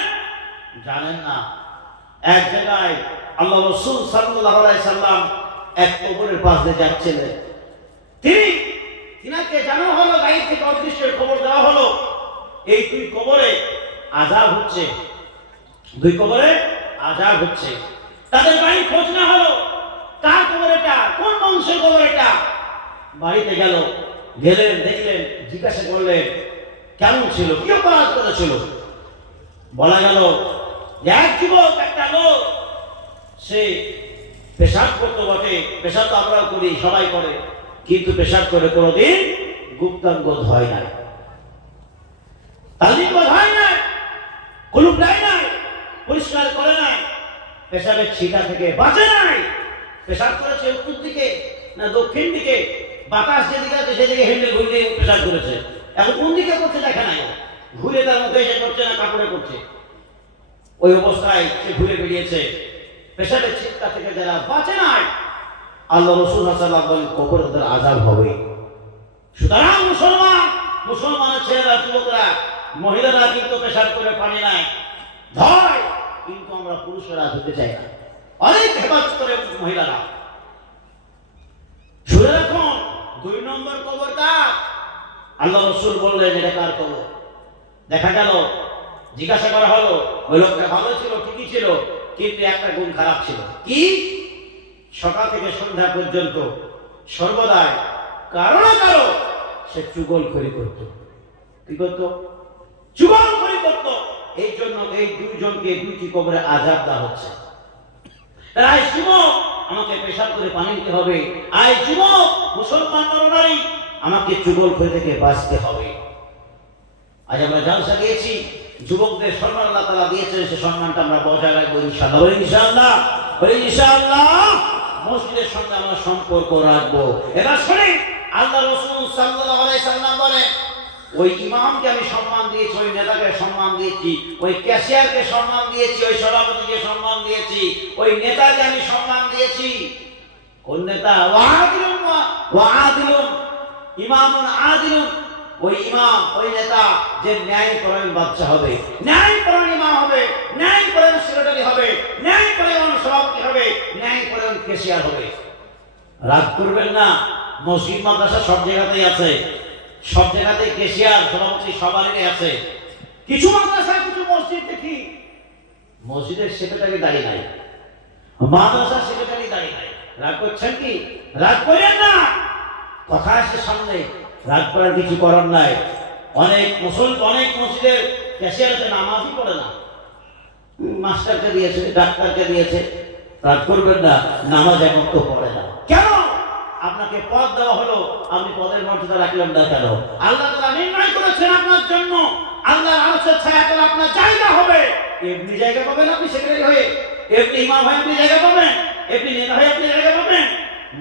জানেন না। এক জায়গায় আল্লাহ রাসূল সাল্লাল্লাহু আলাইহি সাল্লাম এক কবরের পাশ দিয়ে যাচ্ছিলেন, তিনাকে জানানো হলো, গায়েব থেকে অদৃশ্যের খবর দেওয়া হলো, এই দুই কবরে আযাব হচ্ছে, দুই কবরে আযাব হচ্ছে। তাদের বাড়ি খোঁজ না হলো, কার কবর এটা, কোন বংশের কবর এটা। বাড়িতে গেলেন, দেখলেন, জিজ্ঞাসা করলেন কেমন ছিল, কি অপরাধ করেছিল। বলা গেল যে এক যুবক, একটা লোক, সে পেশাব করতে বটে, পেশাব তো আমরাও করি, সবাই করে, কিন্তু পেশাব করে কোনোদিন গুপ্তাঙ্গ ধয় নাই, তালিম হয় নাই, কুলুপ দেয় নাই, পরিষ্কার করে নাই, পেশাবের ছিটা থেকে বাঁচে নাই। পেশাব করেছে উত্তর দিকে না দক্ষিণ দিকে, বাতাস যেদিকে আছে সেদিকে হ্যান্ডেল ঘুরে পেশাব করেছে। এখন কোন দিকে করছে দেখা নাই, ঘুরে তার মুখে এসে করছে না কাপড়ে করছে, ওই অবস্থায় সে ঘুরে বেরিয়েছে। পেশাবের ছিটকা থেকে যারা বাঁচে নাই, আল্লাহ রাসূল সাল্লাল্লাহু আলাইহি ওয়াসাল্লাম বলেন কবরে তাদের আযাব হবে। সুতরাং মুসলমানের ছেলেরা, যুবকরা, মহিলারা কিন্তু পেশাব করে পানি নাই ধয়, কিন্তু আমরা পুরুষরা ধুতে চাই না, অনেক হেফাজত করে মহিলারা। শুনে রাখুন, 2 নম্বর কবর কার? আল্লাহ রাসূল বললেন এটা কার কবর? দেখা গেল, জিজ্ঞাসা করা হলো, ওই লোকটা ভালো ছিল, ঠিকই ছিল, কিন্তু একটা গুণ খারাপ ছিল। কি? সকাল থেকে সন্ধ্যা পর্যন্ত সর্বদাই কারো না কারো সে চুগলখড়ি করত। কি করত? চুগলখড়ি করত। এই জন্য এই দুইজনকে দুইটি কবরে আযাব দেওয়া হচ্ছে। আয় যুবক, আমাকে পেশাব করে পানি দিতে হবে। আয় যুবক, মুসলমান নরনারী, আমাকে চুগলখড়ি থেকে বাঁচতে হবে। আজ আমরা জালসা দিয়েছি, যুবকদের সম্মান আল্লাহ তাআলা দিয়েছেন, সে সম্মানটা আমরা বজায় রাখবো ইনশাআল্লাহ। ইনশাআল্লাহ, ইনশাআল্লাহ মসজিদের সঙ্গে আমরা সম্পর্ক রাখবো। এবার শুনি, আল্লাহ রাসূল সাল্লাল্লাহু আলাইহি সাল্লাম বলেন, ওই ইমামকে আমি সম্মান দিয়েছি, ওই নেতাকে সম্মান দিয়েছি, ওই ক্যাশিয়ারকে সম্মান দিয়েছি, ওই সভাপতিকে সম্মান দিয়েছি, ওই নেতাকে আমি সম্মান দিয়েছি। কোন নেতা? ওয়াদিলুন, ইমামুন আদিলুন ওই ইমাম, ওই নেতা যে ন্যায়পরায়ণ বাচ্চা হবে, ন্যায়পরায়ণ ইমাম হবে, ন্যায়পরায়ণ সেক্রেটারি হবে, ন্যায়পরায়ণ সভাপতি হবে, ন্যায়পরায়ণ কেশিয়ার হবে। রাগ করবেন না, মসজিদ মাদ্রাসা সব জায়গাতেই আছে, সব জায়গাতে কেশিয়ার সভাপতি সবারই আছে। কিছু মাদ্রাসায় কিছু মসজিদ দেখি মসজিদের সেক্রেটারি দাঁড়িয়ে নাই, মাদ্রাসার সেক্রেটারি দাঁড়িয়ে নাই। রাগ করছেন কি? রাগ করেন না, কথা আসে সামনে, রাগ করার কিছু করার নাই। অনেক মসজিদের ক্যাশিয়ার আছে নামাজই পড়ে না, মাস্টারকে দিয়েছে, ডাক্তারকে দিয়েছে। রাগ করবেন না, নামাজ এখন তো পড়ে না। কেন? আপনাকে পদ দেওয়া হলো, আপনি পদের মর্যাদা রাখলেন না কেন? আল্লাহ তাআলা নির্ণয় করেছেন আপনার জন্য আল্লাহর আরশের ছায়াতলে আপনার জায়গা হবে। এমনি জায়গা পাবেন আপনি সেক্রেটারি হয়ে, এমনি ইমাম হয়ে আপনি জায়গা পাবেন, এমনি নেতা হয়ে আপনি জায়গা পাবেন।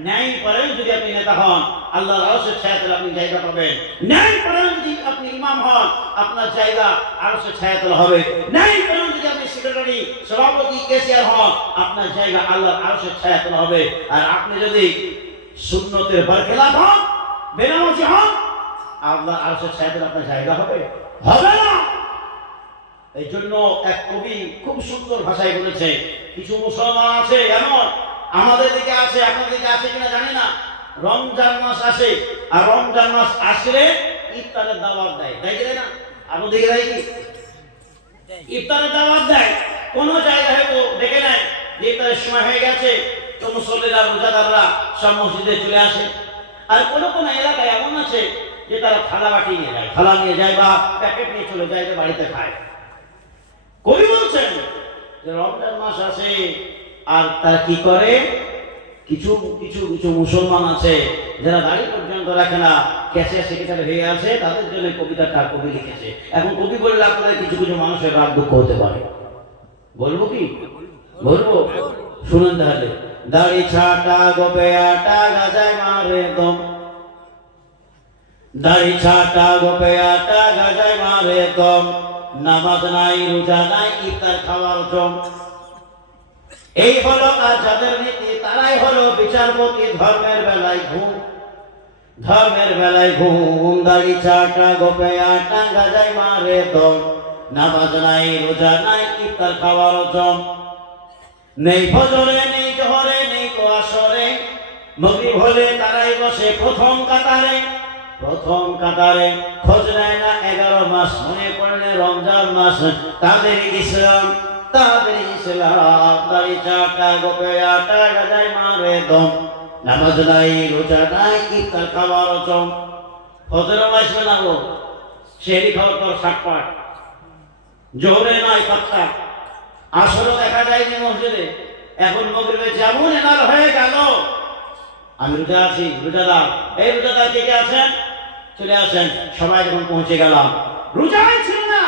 ন্যায়পরায়ণ যদি আপনি নেতা হন, আল্লাহর আরশের ছায়াতলে আপনি জায়গা পাবেন। ন্যায়পরায়ণ যদি আপনি ইমাম হন, আপনার জায়গা আরশের ছায়াতলে হবে। ন্যায়পরায়ণ যদি আপনি সেক্রেটারি, সভাপতি, কেশিয়ার হন, আপনার জায়গা আল্লাহর আরশের ছায়াতলে হবে। আর আপনি যদি সুন্নতের বরখেলাফ হন, বেনামাজি হন, আল্লাহর আরশের ছায়াতলে আপনার জায়গা হবে? হবে না। এই জন্য এক কবি খুব সুন্দর ভাষায় বলেছে, কিছু মুসলমান আছে এমন, আমাদের দিকে আছে, আপনাদের দিকে আছে কিনা জানি না, রমজান মাস আসে, আর রমজান মাস আসলে ইফতারের দাওয়াত দেয়, দেয় কি না? আপনাদের দিকে দেয় কি? ইফতারের দাওয়াত দেয়। কোন জায়গায় হয়তো দেখে নেয় যে ইফতারের সময় হয়ে গেছে, তো মুসল্লিরা, রোজাদাররা সব মসজিদে চলে আসে। আর কোন কোন এলাকায় এমন আছে যে তারা থালা বাটি নিয়ে যায়, থালা নিয়ে যায় বা প্যাকেট নিয়ে চলে যায়, যে বাড়িতে খায়। কবি বলছেন যে রমজান মাস আসে আর তারা কি করে, কিছু কিছু কিছু মুসলমান আছে যারা দাড়ি পর্যন্ত রাখে না, ক্যাশিয়ার সেক্রেটারি হয়ে আছে, তাদের জন্য কবিতাটা কবি লিখেছে। এখন কবি বললে আপনাদের কিছু কিছু মানুষের রাগ দুঃখ হতে পারে, বলবো কি? বলবো, শুনুন তাহলে। দাড়ি ছাটা গোপে আটা গাজায় মারে দম, দাড়ি ছাটা গোপে আটা গাজায় মারে দম, নামাজ নাই, রোজা নাই, ইফতার খাওয়ার জম। এই হলো আর যাদের নীতি, তারাই হলো বিচারপতি। ধর্মের বেলায় ঘুম, ধর্মের বেলায় ঘুম, দাড়ি ছাটা গোপে আটা গাজায় মারে দম, নামাজ নাই, রোজা নাই, ইফতার খাওয়ার জম। নেই ফজরে, নেই জোহরে, নেই তো আসরে, মাগরিব হলে তারাই বসে প্রথম কাতারে, প্রথম কাতারে। খোঁজ নেয় না 11 মাস, মনে পড়লে রমজান মাস, তাদের ইসলাম, তাদের ইসলাম। দাড়ি ছাটা গোপে আটা গাজায় মারে দম, নামাজ নাই, রোজা নাই, ইফতার খাওয়ার জম। ফজরে আসবে না গো, সেহরি খাওয়ার পর শাকপাট, জোহরে নয় পাত্তা, আসরও দেখা যায়নি মসজিদে। এখন মাগরিবে যেমন এনার হয়ে গেল, আমি রোজা আছি, রোজাদার, এই রোজাদার কে কে আছেন? চলে আসেন। সবাই যখন পৌঁছে গেলাম, রোজাই ছিল না,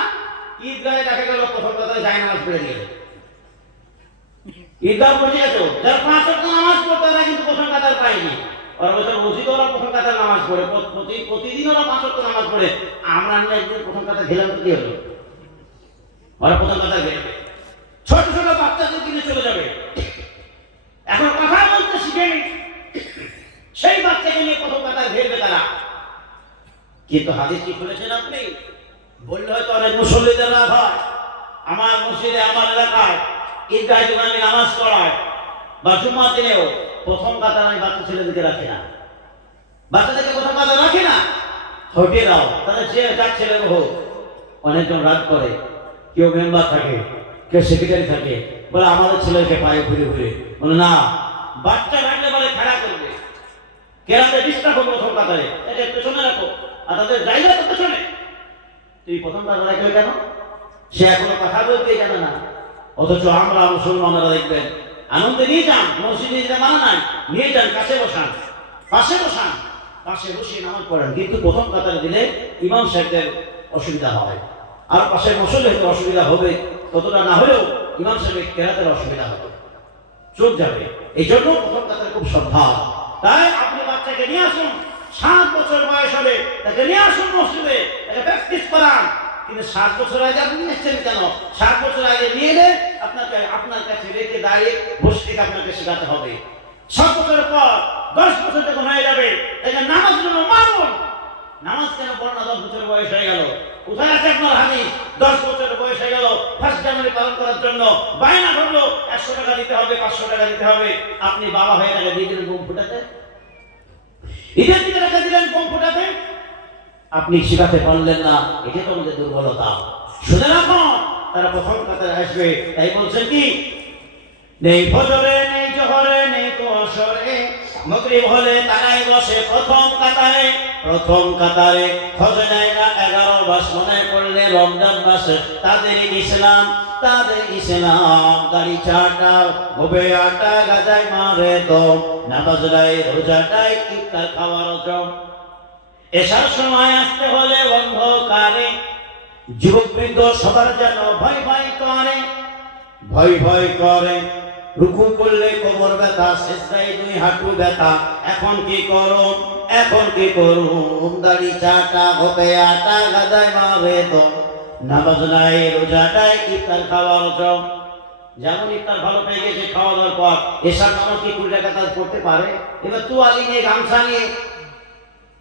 ঈদগাহে দেখা গেল প্রথম কথা যায় নামাজ পড়ে গেল। ঈদগাহ পড়ে গেছো, যারা 5 ওয়াক্ত নামাজ পড়তে না, কিন্তু প্রথম কাতার পাইনি। ওরা বছর মসজিদ, ওরা প্রথম কাতার নামাজ পড়ে, প্রতিদিন ওরা 5 ওয়াক্ত নামাজ পড়ে। আমরা একদিন প্রথম কাতার খেলাম তো কি হলো? ওরা প্রথম কাতার গেলে ছোট ছোট বাচ্চাদের কিনে চলে যাবে। এখন কথা বলতে শিখেনি, সেই বাচ্চাকে নিয়ে প্রথম কাতার ঘেরবে তারা। কিন্তু হাদিস কি খুলেছেন আপনি? বললে হয়তো অনেক মুসল্লিদের রাগ হয়। আমার মসজিদে, আমার এলাকায় ঈদগাহে যখন আমি নামাজ পড়াই বা জুম্মার দিনেও প্রথম কাতার আমি বাচ্চা ছেলেদেরকে রাখি না, বাচ্চাদেরকে প্রথম কাতার রাখি না, হটিয়ে দাও, তাহলে যে যার ছেলে হোক। অনেকজন রাগ করে, কেউ মেম্বার থাকে, কেউ সেক্রেটারি থাকে, বলে আমাদের ছেলেকে পায়ে ঘুরে ঘুরে, বলে না, বাচ্চা রাখলে বলে খেলা করবে, কেরাতে ডিস্টার্ব হবে প্রথম কাতারে, এটা পেছনে রাখো, আর তাদের জায়গা তো পেছনে। তুই প্রথম কাতার রাখলে কেন? সে এখনো কথা বলতেই জানে না। অথচ আমরা মুসলমানরা দেখবেন আনন্দে নিয়ে যান, মসজিদে যেতে মানা নাই, নিয়ে যান, কাছে বসান, পাশে বসান, পাশে বসিয়ে নামাজ পড়েন। কিন্তু প্রথম কাতারে দিলে ইমাম সাহেবদের অসুবিধা হয়, আর পাশে মসজিদে হয়তো অসুবিধা হবে, ততটা না হলেও ইমাম সাহেবের কেরাতের অসুবিধা হবে, চোখ যাবে। এই জন্য প্রথম কাতারে খুব শ্রদ্ধা। তাই আপনি বাচ্চাকে নিয়ে আসুন, 7 বছর বয়স হবে, তাকে নিয়ে আসুন মসজিদে, তাকে প্র্যাকটিস করান। কিন্তু 7 বছর আগে আপনি নিচ্ছেন কেন? 7 বছর আগে নিয়ে এলে আপনাকে আপনার কাছে রেখে দাঁড়িয়ে বসে থেকে আপনাকে শেখাতে হবে। 7 বছর পর 10 বছর যখন হয়ে যাবে, তাকে নামাজ জন্য মারুন, নামাজ কেন পড়ো না? 10 বছর বয়স হয়ে গেল। কোথায় আছে আপনার হাদিস? 10 বছর বয়স হয়ে গেল, 1 জানুয়ারি পালন করার জন্য বায়না ধরলো 100 টাকা দিতে হবে, 500 টাকা দিতে হবে। আপনি বাবা হয়ে টাকা দিয়ে দিলেন বোম ফুটাতে, ঈদের দিকে টাকা দিলেন বোম ফুটাতে, আপনি শিখাতে পারলেন না। এটা তো আমাদের দুর্বলতা। শুনে রাখুন, তারা প্রথম কাতারে আসবে। তাই বলছেন কি, নেই ফজরে, নেই জোহরে, নেই তো আসরে, মাগরিব হলে তারাই বসে প্রথম কাতারে। প্রথম কাতারে খোঁজ নেয় না 11 মাস, মনে করলে রমজান মাসে তাদের ইসলাম, তাদের ইসলাম। গাড়ি চাটা, গোবে আটা, গাজায় মারে দম, নামাজ নাই, রোজা নাই, ইফতার খাওয়ার জম। এসার সময় আসতে হলে অন্ধকারে, যুবক বৃদ্ধ সবার যেন ভয় ভয় করে, ভয় ভয় করে। রুকু করলে কোমর ব্যথা, সেজদায় 2 হাঁটু ব্যথা। এখন কি করুন, এখন কি করুন? দাড়ি চাটা, গোপে আটা, গাদায় মারে দম, নামাজ নাই, রোজা নাই, ইফতার খাওয়ার জম। যেমন ইফতার ভালো পেয়ে গেছে, খাওয়া দাওয়ার পর এসার নামাজ কি 20 টাকা কাজ করতে পারে? এবার তুয়ালি নিয়ে, গামছা নিয়ে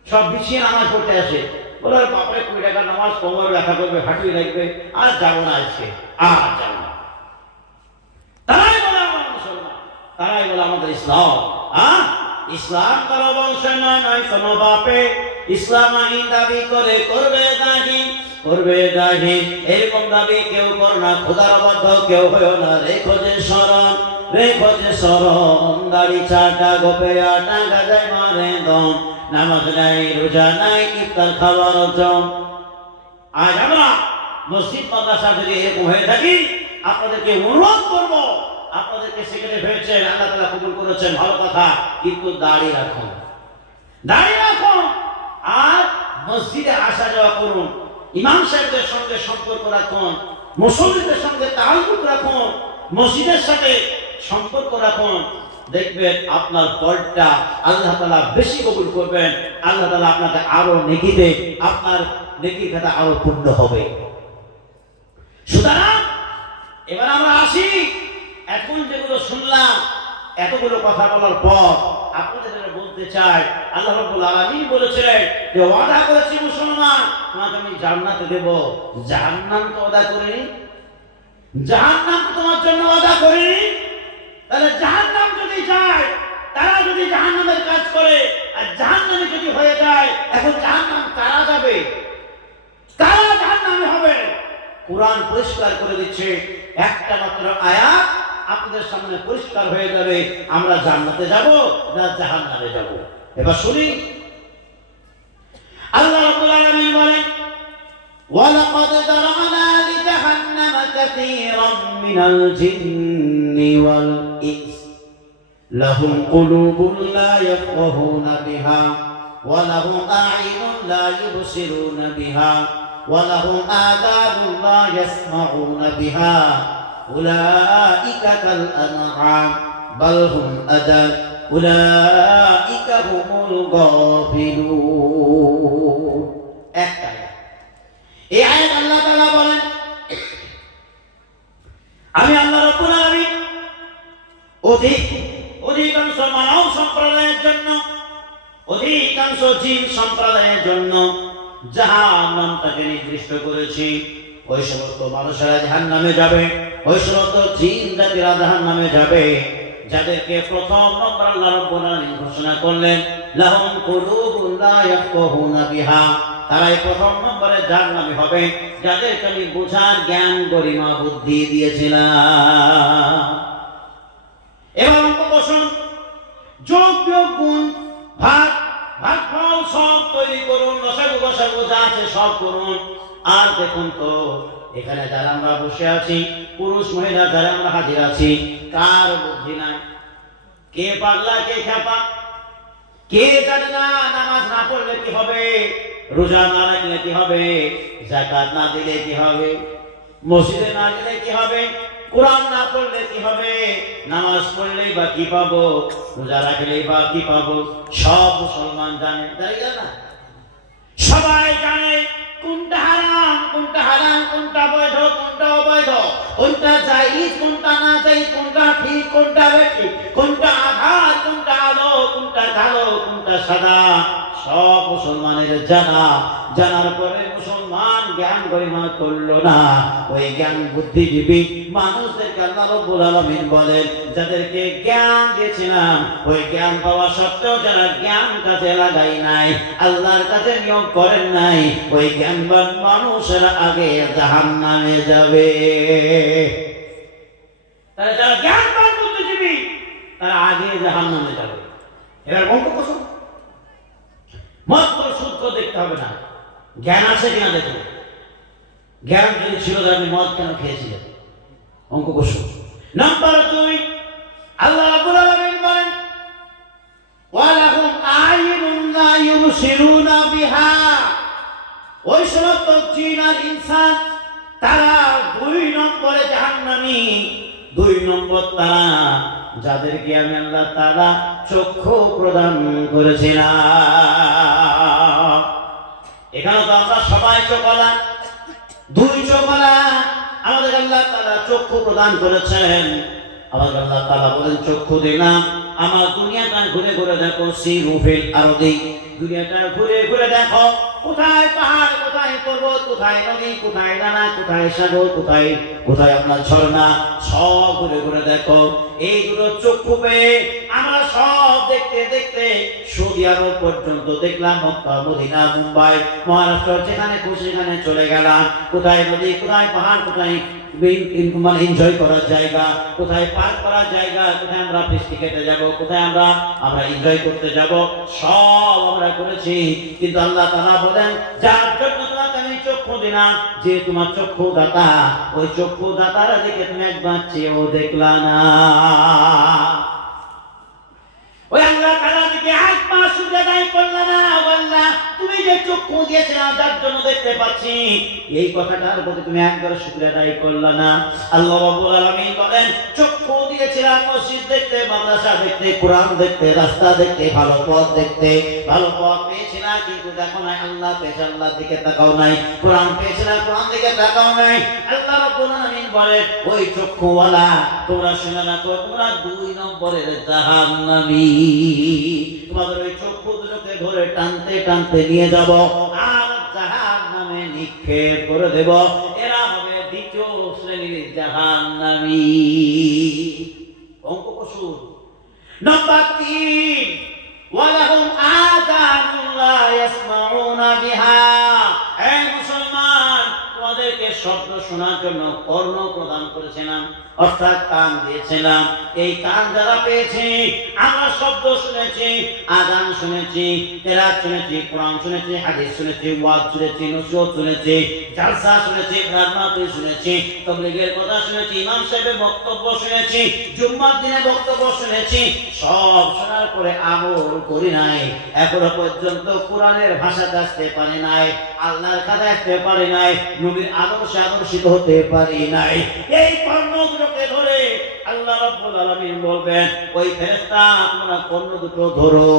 সব বিছিয়ে নামাজ পড়তে আসে। বলে বাপরে 20 টাকা নামাজ, কোমর ব্যথা করবে, হাঁটুই লাগবে, আর যাবো না আজকে, আর যাবো না। তারাই বলে আমার মুসলমান, তারাই বলে আমাদের ইসলাম। ইসলাম কারো বংশ নয় কোনো বাপে, ইসলাম আইন দাবি করে করবে দাহি, করবে দাহি। এরকম দাবি কেউ কর না, খোদার অবাধ্য কেউ হয়েও না। রেখো যে শরণ, রেখো যে শরণ, দাড়ি চাটা, গোপে আটা, গাজায় মারে দম, নামাজ নাই, রোজা নাই, ইফতার খাওয়ার জম। আজ আমরা মসজিদ মাদ্রাসা যদি এরকম হয়ে থাকি, আপনাদেরকে অনুরোধ করব, আপনাদেরকে সেখানে হয়েছেন, আল্লাহ তাআলা কবুল করেছেন, ভালো কথা, কিন্তু দাঁড়িয়ে রাখুন, দাঁড়িয়ে রাখুন। আর মসজিদে আসা যাওয়া করুন, ইমাম সাহেবদের সঙ্গে সম্পর্ক রাখুন, মুসল্লিদের সঙ্গে তাআল্লুক রাখুন, মসজিদের সাথে সম্পর্ক রাখুন। দেখবেন আপনার ফলটা আল্লাহ তাআলা বেশি কবুল করবেন। আল্লাহ তাআলা আপনাকে আরো নেকি দেবে, আপনার নেকির খাতা আরো পূর্ণ হবে। সুতরাং এবার আমরা আসি, এখন যেগুলো শুনলাম, এতগুলো কথা বলার পর আপনাদের বলতে চাই, আল্লাহ রাব্বুল আলামিন বলেছেন যে ওয়াদা করেছি মুসলমান, তোমাকে আমি জান্নাতে দেব। জাহান্নাম তো ওয়াদা করিনি, জাহান্নাম তোমার জন্য ওয়াদা করিনি। তাহলে জাহান্নাম যদি যায়, তারা যদি জাহান্নামের কাজ করে আর জাহান্নামে যদি হয়ে যায়, এখন জাহান্নাম কারা যাবে? কারা জাহান্নামে হবে? কোরআন পরিষ্কার করে দিচ্ছে, একটা মাত্র আয়াত আপনাদের সামনে পরিষ্কার হয়ে যাবে, আমরা জান্নাতে যাব না জাহান্নামে যাব। এবার শুনি, আল্লাহ রাব্বুল আলামিন বলেন, ওয়ালাকাদ যারানা লিজাহান্নামা কাসীরাম মিনাল জিন্নি ওয়াল ইনস লাহুম কুলুবুন লা ইয়াফকাহুনা বিহা ওয়া লাহুম আ'ইনুন লা ইউবসিরুনা বিহা ওয়া লাহুম আযানুন লা ইয়াসমাউনা বিহা উলাইকা কাল আনআম বাল হুম আদাল উলাইকা হুমুল গাফিলুন। একটা এই আয়াত আল্লাহ তাআলা বলেন, আমি আল্লাহ রাব্বুল আলামিন অধিকাংশ মানব সম্প্রদায়ের জন্য, অধিকাংশ জিন সম্প্রদায়ের জন্য জাহান্নামটাকে নির্দিষ্ট করেছি। ওই সমস্ত মানুষেরা জাহান্নামে যাবে, ওই সমস্ত জিন জাতিরা জাহান্নামে যাবে, যাদেরকে প্রথম নম্বর আল্লাহ রাব্বুল আলামিন ঘোষণা করলেন লাহুম কুলুবুন লা ইয়াফকাহুনা বিহা, তারাই প্রথম নম্বরে জাহান্নামী হবে, যাদেরকে আমি বোঝার জ্ঞান, গরিমা, বুদ্ধি দিয়েছিলাম। এবার অঙ্ক বসুন, যোগ বিয়োগ গুণ ভাগ ভাগফল সব তৈরি করুন, লসাগু গসাগু যা আছে সব করুন। আর দেখুন তো, এখানে যারা আমরা বসে আছি, পুরুষ মহিলা যারা আমরা হাজির আছি, কার বুদ্ধি নাই? কে পাগলা, কে খেপা? কে জানে না নামাজ না পড়লে কি হবে, রোজা না রাখলে কি হবে, যাকাত না দিলে কি হবে, মসজিদে না গেলে কি হবে, কোরআন না পড়লে কি হবে, নামাজ পড়লেই বা কি পাবো, রোজা রাখলেই বা কি পাবো? সব মুসলমান জানে, তাই না? সবাই জানে কোনটা হারাম, কোনটা হালাল, কোনটা বৈধ, কোনটা অবৈধ, কোনটা জায়েজ, কোনটা না জায়েজ, কোনটা ঠিক, কোনটা বেঠিক, কোনটা আধার, কোনটা আলো, কোনটা কালো, কোনটা সাদা, সব মুসলমানের জানার পরে মুসলমান জ্ঞান গরিমা করলো না। ওই জ্ঞান বুদ্ধিজীবী মানুষদেরকে আল্লাহ রাব্বুল আলামিন বলেন, যাদেরকে জ্ঞান দিয়েছিলাম ওই জ্ঞান পাওয়া সত্ত্বেও যারা জ্ঞান কাজে লাগাই নাই, আল্লাহর কাছে নিয়োগ করেন নাই, ওই জ্ঞানবান মানুষেরা আগে জাহান্নামে যাবে। তারা যারা জ্ঞানবান বুদ্ধিজীবী তারা আগে জাহান্নামে যাবে। এবার অঙ্ক কষো, মাত্র সূত্র দেখতে হবে না, জ্ঞান আছে কিনা দেখুন। জ্ঞান যদি ছিল আপনি মদ কেন খেয়েছিলেন? অঙ্ক কষো। নাম্বার 2, আল্লাহ রাব্বুল আলামিন বলেন, ওয়ালাহুম আ'য়ুনুন লা ইউবসিরুনা বিহা। ওই সমস্ত জিন আর ইনসান তারা 2 নম্বরে জাহান্নামী। 2 নম্বর তারা যাদেরকে আমি আল্লাহ তাআলা চক্ষু প্রদান করেছিলাম। এখানে তো আমরা সবাই চোখওয়ালা, 2 চোখওয়ালা। আমাদের আল্লাহ তাআলা চক্ষু প্রদান করেছেন। আমাদের আল্লাহ তাআলা বলেন, চক্ষু দিলাম, আমার দুনিয়াটা ঘুরে ঘুরে দেখো, সিরু ফিল আরদি, দুনিয়াটা ঘুরে ঘুরে দেখো, কোথায় পাহাড়, কোথায় পর্বত, কোথায় নদী, কোথায় নালা, কোথায় সাগর, কোথায় আপনার ঝর্ণা, সব ঘুরে ঘুরে দেখো। এইগুলো চক্ষু পেয়ে আমরা সব দেখতে দেখতে সৌদি আরব পর্যন্ত দেখলাম, মক্কা, মদিনা, মুম্বাই, মহারাষ্ট্র, যেখানে খুশি সেখানে চলে গেলাম। কোথায় নদী, কোথায় পাহাড়, কোথায় মানে এনজয় করার জায়গা, কোথায় পার্ক করার জায়গা, কোথায় আমরা ফেস্টি খেতে যাব, কোথায় আমরা এনজয় করতে যাব, সব আমরা করেছি। কিন্তু আল্লাহ তাআলা বলেন, যার জন্য তোমাকে আমি চক্ষু দিলাম, যে তোমার চক্ষু দাতা, ওই চক্ষু দাতার দিকে তুমি একবার চেয়েও দেখলা না। ওই আল্লাহ তাআলা দিকে একবার শুকরিয়া আদায় করলা না। আল্লাহ, তুমি যে চক্ষু দিয়েছিলাম যার জন্য দেখতে পাচ্ছি, এই কথাটার প্রতি তুমি একবার শুকরিয়া আদায় করলা না। আল্লাহ রাব্বুল আলামিন বলেন, চক্ষু দিয়েছিলাম মসজিদ দেখতে, মাদ্রাসা দেখতে, কোরআন দেখতে, রাস্তা দেখতে, ভালো পথ দেখতে, ভালো পথ পেয়েছিলাম, কিন্তু দেখো না আল্লাহ পেয়েছে, আল্লাহর দিকে তাকাও নাই। কোরআন পেয়েছিলাম, কোরআন দিকে তাকাও নাই। আল্লাহ রাব্বুল আলামিন বলেন, ওই চক্ষুওয়ালা তোমরা শুনে না, তোমরা 2 নম্বরের জাহান্নামী। তোমাদের ওই চক্ষু দুটোকে ধরে টানতে টানতে নিয়ে যাব আর জাহান্নামে নিক্ষেপ করে দেব। এরা হবে 2য় শ্রেণীর জাহান্নামী। অঙ্ক কষুন। নাম্বার 3, ওয়ালাহুম আযানুন লা ইয়াসমাউনা বিহা। হে মুসলমান, তোমাদেরকে শব্দ শোনার জন্য কর্ণ প্রদান করেছিলাম, অর্থাৎ কান দিয়েছিলাম। এই কান যারা পেয়েছি, আমরা শব্দ শুনেছি, আযান শুনেছি, তেলাওয়াত শুনেছি, কোরআন শুনেছি, হাদিস শুনেছি, ওয়াজ শুনেছি, নসিহত শুনেছি, জালসা শুনেছি, রাজমাতে শুনেছি, তাবলীগের কথা শুনেছি, ইমাম সাহেবের বক্তব্য শুনেছি, জুম্মার দিনে বক্তব্য শুনেছি। সব শোনার পরে আমল করি নাই। এখনো পর্যন্ত কোরআনের ভাষাতে আসতে পারি নাই, আল্লাহর কাছে আসতে পারি নাই, নবীর আদর্শে আদর্শিত হতে পারি নাই। এই কর্ণগুলোকে ধরে আল্লাহ রাব্বুল আলামিন বলবেন, ওই ফেরেশতা তোমরা কর্ণ দুটো ধরো,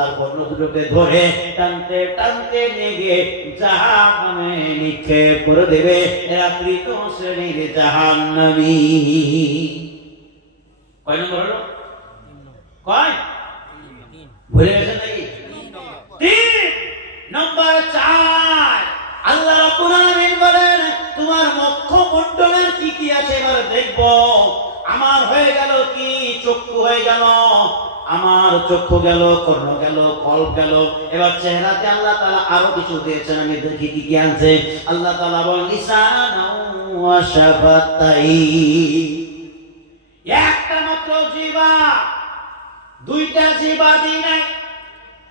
আর কর্ণ দুটোকে ধরে টানতে টানতে নিয়ে গিয়ে জাহান্নামে নিক্ষেপ করে দেবে। এরা 3য় শ্রেণীর জাহান্নামী। কয় নম্বর হলো? কয়? ভুলে গেছেন নাকি? 3 নম্বর। 4, আল্লাহ রাব্বুল আলামিন বলেন, তোমার মুখমণ্ডলের কি কি আছে এবার দেখব। আমার হয়ে গেল কি? চক্ষু হয়ে গেল, আমার চক্ষু গেল, কর্ণ গেল, কল্প গেল। এবার চেহারাতে আল্লাহ তাআলা আরো কিছু দিয়েছেন, আমি দেখি কি কি আছে। আল্লাহ তাআলা বলেন, লিসানাও ওয়া শাফাতাইন। একটা মাত্র জিহ্বা, 2টা জিহ্বা দিই নাই।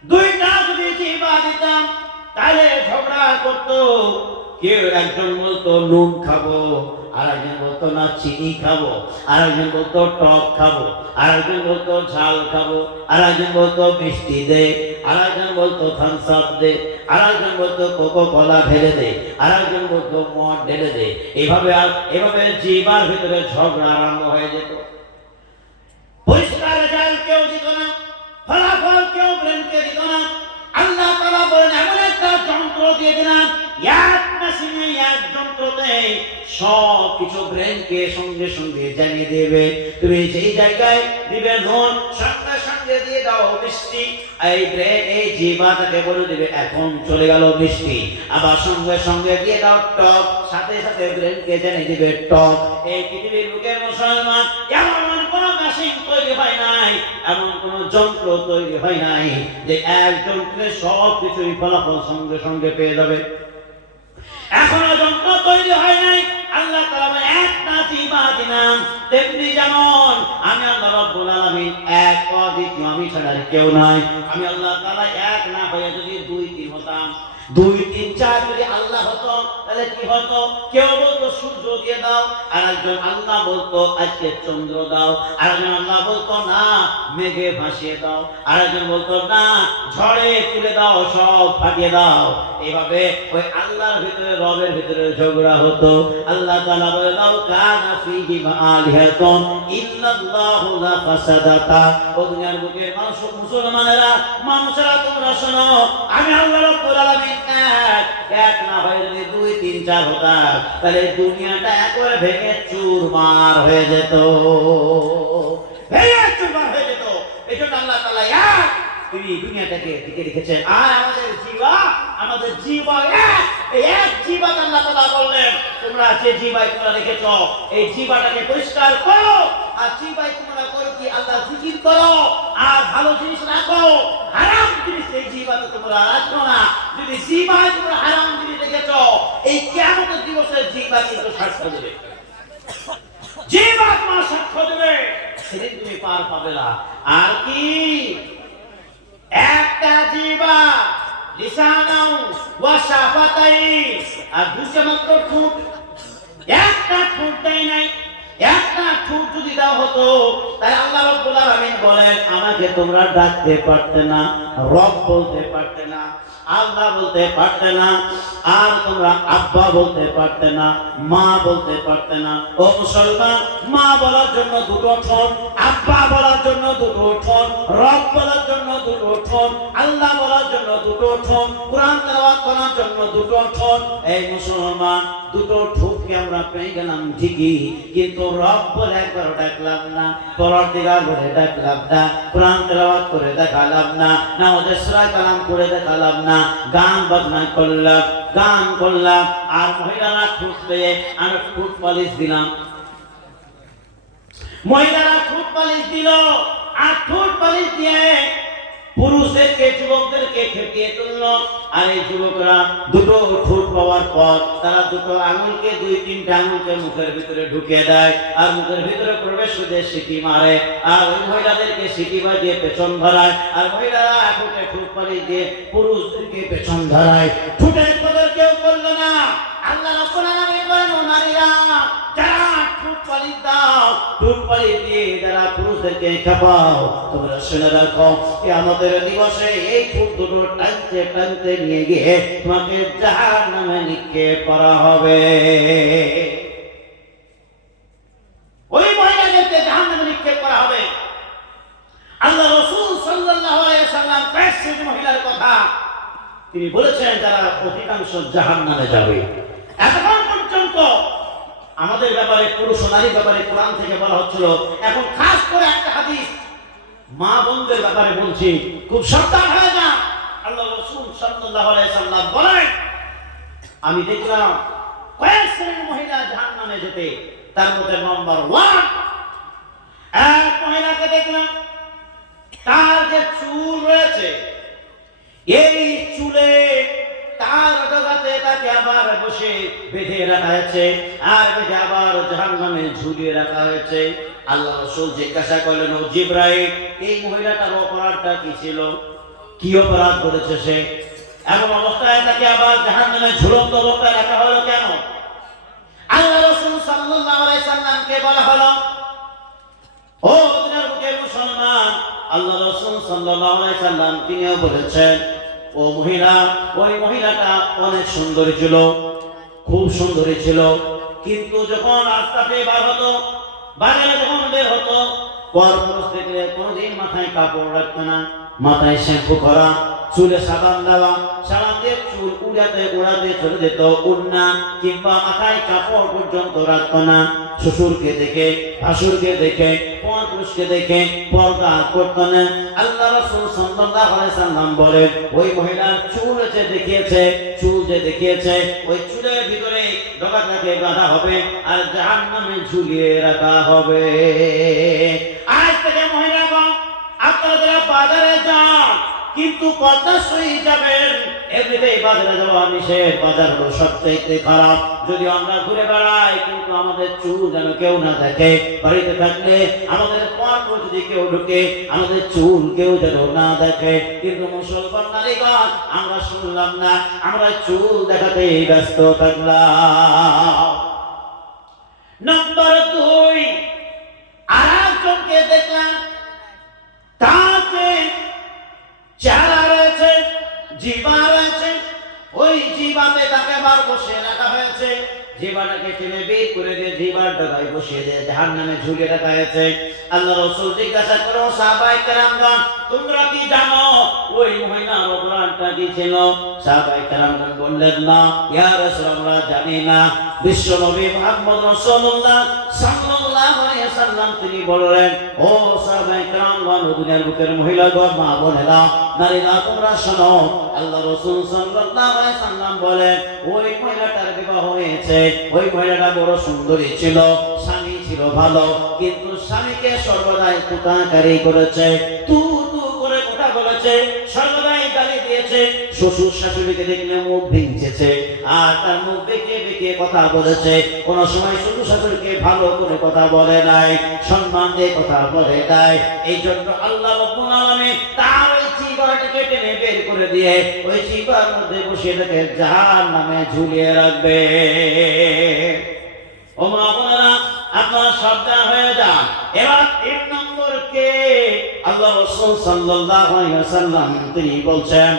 2টা যদি জিহ্বা দিতাম তাহলে ঝগড়া করতো। কেউ একজন বলতো নুন খাবো, আর একজন বলতো না চিনি খাবো, আর একজন বলতো টক খাবো, আর একজন বলতো ঝাল খাবো, আর একজন বলতো মিষ্টি দে, আর একজন বলতো থামস আপ দে, আর একজন বলতো কোকো কোলা ঢেলে দে, আর একজন বলতো মদ ঢেলে দে। এভাবে জিহ্বার ভিতরে ঝগড়া আরম্ভ হয়ে যেত। পরিষ্কার রেজাল্ট কেউ দিত না, ফলাফল কেউ ব্রেনকে দিত না। আল্লাহ তাআলা বলেন, এমন একটা যন্ত্র দিয়ে দিলাম, এক মেশিনে, এক যন্ত্রতে সব কিছু ব্রেনকে সঙ্গে সঙ্গে জানিয়ে দেবে। তুমি যেই জায়গায় দিবে নুন, সঙ্গে সঙ্গে সঙ্গে দিয়ে দাও মিষ্টি, এই ব্রেন এই জিহ্বাটাকে বলে দিবে এখন চলে গেল মিষ্টি। আবার সঙ্গে সঙ্গে দিয়ে দাও টক, সাথে সাথে ব্রেনকে জেনে দিবে টক। এই পৃথিবীর বুকের মুসলমান এমন কোন মেশিন তৈরি হয় নাই, এমন কোন যন্ত্র তৈরি হয় নাই যে এক যন্ত্রে সব কিছুই ফলাফল সঙ্গে সঙ্গে পেয়ে যাবে। এখনো যন্ত্র তৈরি হয় নাই। আল্লাহ তাআলা একটা জিহ্বা দিলাম, তেমনি যেমন আমি আল্লাহ রাব্বুল আলামিন এক, অদ্বিতীয়, আমি ছাড়া কেউ নাই। আমি আল্লাহ তাআলা এক না হয়ে যদি দুই তিন হতাম, দুই তিন চার যদি আল্লাহ হতো তাহলে কি হতো? কেউ বলতো সূর্য দিয়ে দাও, আর একজন আল্লাহ বলতো আজকে চন্দ্র দাও, আর একজন আল্লাহ বলতো না মেঘে ভাসিয়ে দাও, আর একজন বলতো না ঝড়ে তুলে দাও, সব ফাটিয়ে দাও। এইভাবে ওই আল্লাহর ভিতরে রবের ভিতরে ঝগড়া হতো। আল্লাহ তাআলা বলে দাও কানা ফীহি আলিহাতুন ইল্লাল্লাহু লা ফাসাদাতা। ও দুনিয়ার বুকের মানুষ, মুসলমানেরা, মানুষেরা তোমরা শোনো, আমি আল্লাহ রাব্বুল আলামিন এক না হয় যদি দুই তিন চার হতাম তাহলে দুনিয়াটা একবারে ভেঙে চুরমার হয়ে যেত, ভেঙে চুরমার হয়ে যেত। এই জন্য আল্লাহ তাআলা এক তিনি দুনিয়াটাকে দিকে রেখেছেন। আর আমাদের জিহ্বা এক জিহ্বা আল্লাহ তাআলা বললেন তোমরা যে জিহ্বায় তোমরা রেখেছ এই জিহ্বাটাকে পরিষ্কার করো, আর জিহ্বায় তোমরা করো কি আল্লাহ জিকির করো, আর ভালো জিনিস রাখো। হারাম জিনিস এই জিহ্বাতে তোমরা রাখো না। যদি জিহ্বায় তোমরা হারাম জিনিস রেখেছ এই কিয়ামতের দিবসে জিহ্বা কিন্তু সাক্ষ্য দেবে, জিহ্বা তোমার সাক্ষ্য দেবে, সেদিন তুমি পার পাবে না। আর কি একটা জিহ্বা, লিসানাউ ওয়া শাফাতাইন, আর দুইটা মাত্র ঠোঁট, একটা ঠোঁট দেয় নাই। একটা ঠোঁট যদি দাও হতো তাহলে আল্লাহ রাব্বুল আলামিন বলেন আমাকে তোমরা ডাকতে পারতে না, রব বলতে পারতে না, আল্লাহ বলতে পারতে না, আর তোমরা আব্বা বলতে পারতে না, মা বলতে পারতে না। ও মুসলমান, মা বলার জন্য দুটো ঠোঁট, আব্বা বলার জন্য দুটো ঠোঁট, রব বলার জন্য দুটো ঠোঁট, আল্লাহ বলার জন্য দুটো ঠোঁট, কোরআন তেলাওয়াত করার জন্য দুটো ঠোঁট। এই মুসলমান, দুটো ঠোঁটকে আমরা পেয়ে গেলাম ঠিকই, কিন্তু রব বলে একবার ডাকলাম না, পরওয়ারদিগার বলে ডাকলাম না, কোরআন তেলাওয়াত করে দেখালাম না, নামাজে সূরা কালাম করে দেখালাম না, গান বাজনা করলাম, গান করলাম, আর মহিলারা ঠোঁট পেয়ে আমরা ঠোঁট পালিশ দিলাম, মহিলারা ঠোঁট পালিশ দিল, আর ঠোঁট পালিশ দিয়ে পুরুষদেরকে, যুবকদেরকে খেপিয়ে তুললো। আর এই যুবকরা দুটো ঠোঁট পাওয়ার পর তারা দুটো আঙুলকে, দুই তিনটা আঙুলকে মুখের ভিতরে ঢুকিয়ে দেয়, আর মুখের ভিতরে প্রবেশ করে সিটি মারে, আর ওই মহিলাদেরকে সিটি বাজিয়ে পেছন ধরায়, আর মহিলারা ঠোঁটে ঠোঁট পালিশ দিয়ে পুরুষদেরকে পেছন ধরায়। ঠোঁটের কদর কেউ করলো না। আল্লাহ রাব্বুল আলামিন বলেন ও নারীরা যারা ঠোঁট পালিশ দাও, ঠোঁট পালিশ দিয়ে যারা পুরুষদেরকে খেপাও, তোমরা শুনে রাখো কিয়ামতের দিবসে এই ঠোঁট দুটো টানতে টানতে নিয়ে গিয়ে তোমাকে জাহান্নামে নিক্ষেপ করা হবে। ওই মহিলাদেরকে জাহান্নামে নিক্ষেপ করা হবে। আল্লাহ রাসূল সাল্লাল্লাহু আলাইহি ওয়াসাল্লাম কয়েকটি মহিলার কথা তিনি বলেছেন যারা অধিকাংশ জাহান্নামে যাবে। এতক্ষণ পর্যন্ত আমাদের ব্যাপারে, পুরুষ ও নারীর ব্যাপারে কোরআন থেকে বলা হচ্ছিল, এখন খাস করে একটা হাদিস মা বোনদের ব্যাপারে বলছি, খুব সাবধান হয়ে যান। আল্লাহ রাসূল সাল্লাল্লাহু আলাইহি ওয়াসাল্লাম বলেন আমি দেখলাম কয়েক শ্রেণীর মহিলা জাহান্নামে যেতে, তার মধ্যে নাম্বার 1 এক মহিলাকে দেখলাম তার যে চুল রয়েছে এই চুলে তার ডগাতে তাকে আবার বসে বেঁধে রাখা হয়েছে, আর বেঁধে আবার জাহান্নামে ঝুলিয়ে রাখা হয়েছে। আল্লাহ রাসূল জিজ্ঞাসা করলেন ও জিবরাইল এই মহিলাটার অপরাধটা কি ছিল, কি অপরাধ করেছে সে, এমন অবস্থায় তাকে আবার জাহান্নামে ঝুলন্ত অবস্থায় রাখা হলো কেন? আল্লাহ রাসূল সাল্লাল্লাহু আলাইহি সাল্লামকে বলা হলো ও দুনিয়ার বুকের মুসলমান, আল্লাহ রাসূল সাল্লাল্লাহু আলাইহি সাল্লাম তিনিও বলেছেন ও মহিলা, ওই মহিলাটা অনেক সুন্দরী ছিল, খুব সুন্দরী ছিল, কিন্তু যখন রাস্তাতে বার হতো, বাজারে যখন বের হতো, পরপুরুষ থেকে কোনোদিন মাথায় কাপড় রাখতো না, মাথায় শ্যাম্পু করা, চুলে সাবান দেওয়া, সাবান দিয়ে চুল উড়াতে উড়াতে চলে যেত, উন্না কিংবা মাথায় কাপড় পর্যন্ত রাখতো না। শ্বশুরকে দেখে, শাশুড়কে দেখে, পরপুরুষকে দেখে পর্দা করতো না। আল্লাহ রাসূল সাল্লাল্লাহু আলাইহি সাল্লাম বলেন, ওই মহিলার চুল যে দেখিয়েছে, চুল যে দেখিয়েছে, ওই চুলের ভিতরে ডগাটাকে বাঁধা হবে আর জাহান্নামে ঝুলিয়ে রাখা হবে। আজ থেকে মহিলাগণ, আপনারা যারা বাজারে যান কিন্তু পর্দা সহিত যাবেন, এমনিতেই বাজারে যাওয়া নিষেধ। বাজার হলো সবচাইতে খারাপ। যদি আমরা ঘুরে বেড়াই কিন্তু আমাদের চুল যেন কেউ না দেখে, বাড়িতে থাকলে আমাদের পর যদি কেউ ঢুকে আমাদের চুল কেউ যেন না দেখে। কিন্তু মুসলমান নারীগণ আমরা শুনলাম না, আমরা চুল দেখাতেই ব্যস্ত থাকলাম। নম্বর 2, আরেকজনকে দেখলাম তাতে চেহারা রয়েছে, জিহ্বা রয়েছে, ওই জিহ্বাতে তাকে আবার বসিয়ে রাখা হয়েছে। জিহ্বাটাকে টেনে বের করে দিয়ে জিহ্বার ডগায় বসিয়ে দিয়ে জাহান্নামে ঝুলিয়ে রাখা হয়েছে। আল্লাহ রাসূল জিজ্ঞাসা করো, সাহাবায়ে কেরামগণ তোমরা কি জানো ওই মহিলার অপরাধটা কি ছিল? সাহাবায়ে কেরামগণ বললেন, না ইয়া রাসূলুল্লাহ, আমরা জানি না। বিশ্ব নবী মুহাম্মদ রাসূলুল্লাহ সাল্লাল্লাহু আলাইহি ওয়াসাল্লাম তিনি বললেন, ও সাহাবায়ে কেরামগণ, দুনিয়ার বুকের মহিলাগণ, মা বোনেরা, নারীরা, তোমরা শোনো। আল্লাহ রাসূল সাল্লাল্লাহু আলাইহি ওয়াসাল্লাম বলেন, ওই মহিলাটার বিবাহ হয়েছে। ওই মহিলাটা বড় সুন্দরী ছিল, স্বামী ছিল ভালো, কিন্তু স্বামীকে সর্বদাই তুতাকারি করেছে, তু তু করে কথা বলেছে, সর্বদাই গালি দিয়েছে। শ্বশুর শাশুড়িকে দেখলে মুখ ভেঙচেছে আর তার মুখ বেঁকে বেঁকে কথা বলেছে। কোন সময় শ্বশুর শাশুড়িকে ভালো করে কথা বলে নাই, সম্মান দিয়ে কথা বলে নাই। এই জন্য আল্লাহ রাব্বুল আলামিন তার ওই জিহ্বাটাকে টেনে বের করে দিয়ে ওই জিহ্বার মধ্যে বসিয়ে তাকে জাহান্নামে ঝুলিয়ে রাখবে। ও মা বোনেরা, আপনারা সাবধান হয়ে যান। এবার 3 নম্বর কে? আল্লাহ রাসূল সাল্লাল্লাহু আলাইহি ওয়াসাল্লাম তিনি বলছেন,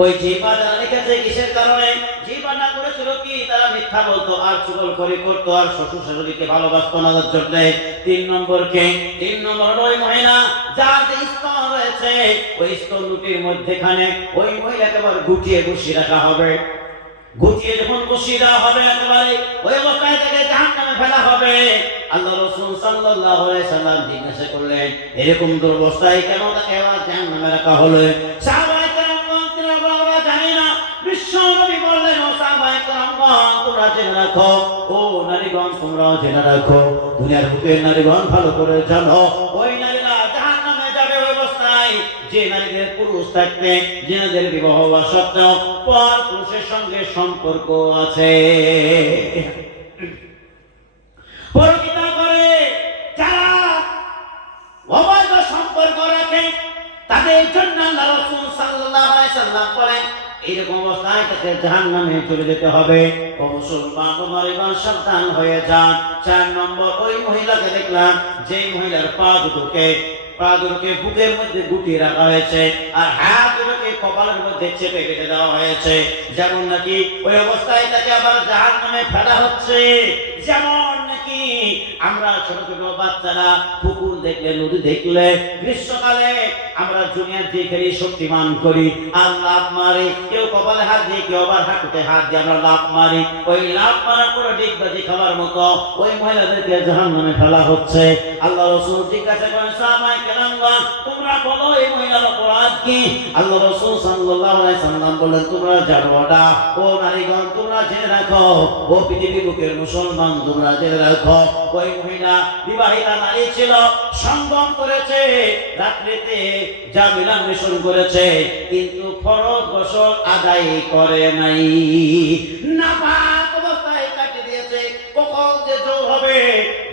ওই জিহ্বা যারা রেখেছে কিসের কারণে? জিহ্বা না করেছিল কি? তারা মিথ্যা বলতো আর চুগলখড়ি করতো আর শ্বশুর শাশুড়িকে ভালোবাসতো না তার জন্য। 3 নম্বর কে? 3 নম্বর ওই মহিলা যার যে স্তন রয়েছে, ওই স্তন দুটির মধ্যেখানে ওই মহিলাকে আবার গুটিয়ে বসিয়ে রাখা হবে। গুটিয়ে যখন বসিয়ে দেওয়া হবে একেবারে ওই অবস্থায় তাকে জাহান্নামে ফেলা হবে। আল্লাহ রাসূল সাল্লাল্লাহু আলাইহি সাল্লাম জিজ্ঞাসা করলেন, এরকম দুরবস্থায় কেন তাকে আবার জাহান্নামে রাখা হলো? সাহাবায়ে কেরামগণ আমরা জানি না। বিশ্ব নবী বললেন, ও সাহাবায়ে কেরামগণ তোমরা জেনে রাখো, ও নারীগণ তোমরাও জেনে রাখো, দুনিয়ার বুকের নারীগণ ভালো করে জানো, ওই নারীরা জাহান্নামে যাবে ওই অবস্থায় যে নারীদের পুরুষ থাকতে, যে নারীদের বিবাহ হওয়া সত্ত্বেও পর পুরুষের সঙ্গে সম্পর্ক আছে, পরকিয়া করে, যারা অবৈধ সম্পর্ক রাখে, তাদের জন্য আল্লাহ রাসূল সাল্লাল্লাহু আলাইহি সাল্লাম বলেন, এইরকম অবস্থায় তাকে জাহান্নামে চলে যেতে হবে। ও মুসলমান নারীগণ সাবধান হয়ে যান। 4 নম্বর ওই মহিলাকে দেখলাম, যে মহিলার পা দুটোকে বুকের মধ্যে গুটিয়ে রাখা হয়েছে আর হাত দুটোকে কপালের মধ্যে চেপে কেটে দেওয়া হয়েছে। যেমন নাকি ওই অবস্থায় তাকে আবার জাহান্নামে ফেলা হচ্ছে। যেমন নাকি আমরা ছোট ছোট বাচ্চারা পুকুর দেখলে, নদী দেখলে, গ্রীষ্মকালে আমরা জুনিয়র দিয়ে খেলি, শক্তিমান করি আর লাফ মারি, কেউ কপালে হাত দিয়ে, কেউ আবার হাঁটুতে হাত দিয়ে আমরা লাফ মারি। ওই লাফ মারার পরে ডিগবাজি খাওয়ার মতো ওই মহিলাদেরকে জাহান্নামে ফেলা হচ্ছে। আল্লাহ রাসূল জিজ্ঞাসা করেন, সাহাবায়ে কেরামগণ তোমরা বলো এই মহিলার অপরাধ কি? আল্লাহ রাসূল সাল্লাল্লাহু আলাইহি সাল্লাম বললেন, তোমরা জানো না। ও নারীগণ তোমরা জেনে রাখো, ও পৃথিবীর বুকের মুসলমান তোমরা জেনে রাখো, ওই মহিলা বিবাহিতা নারী ছিল, সঙ্গম করেছে, রাত্রিতে যা মিলন করেছে, কিন্তু ফরজ গোসল আদায় করে নাই, নাপাক অবস্থায় কাটিয়ে দিয়েছে। কখন যে জোর হবে,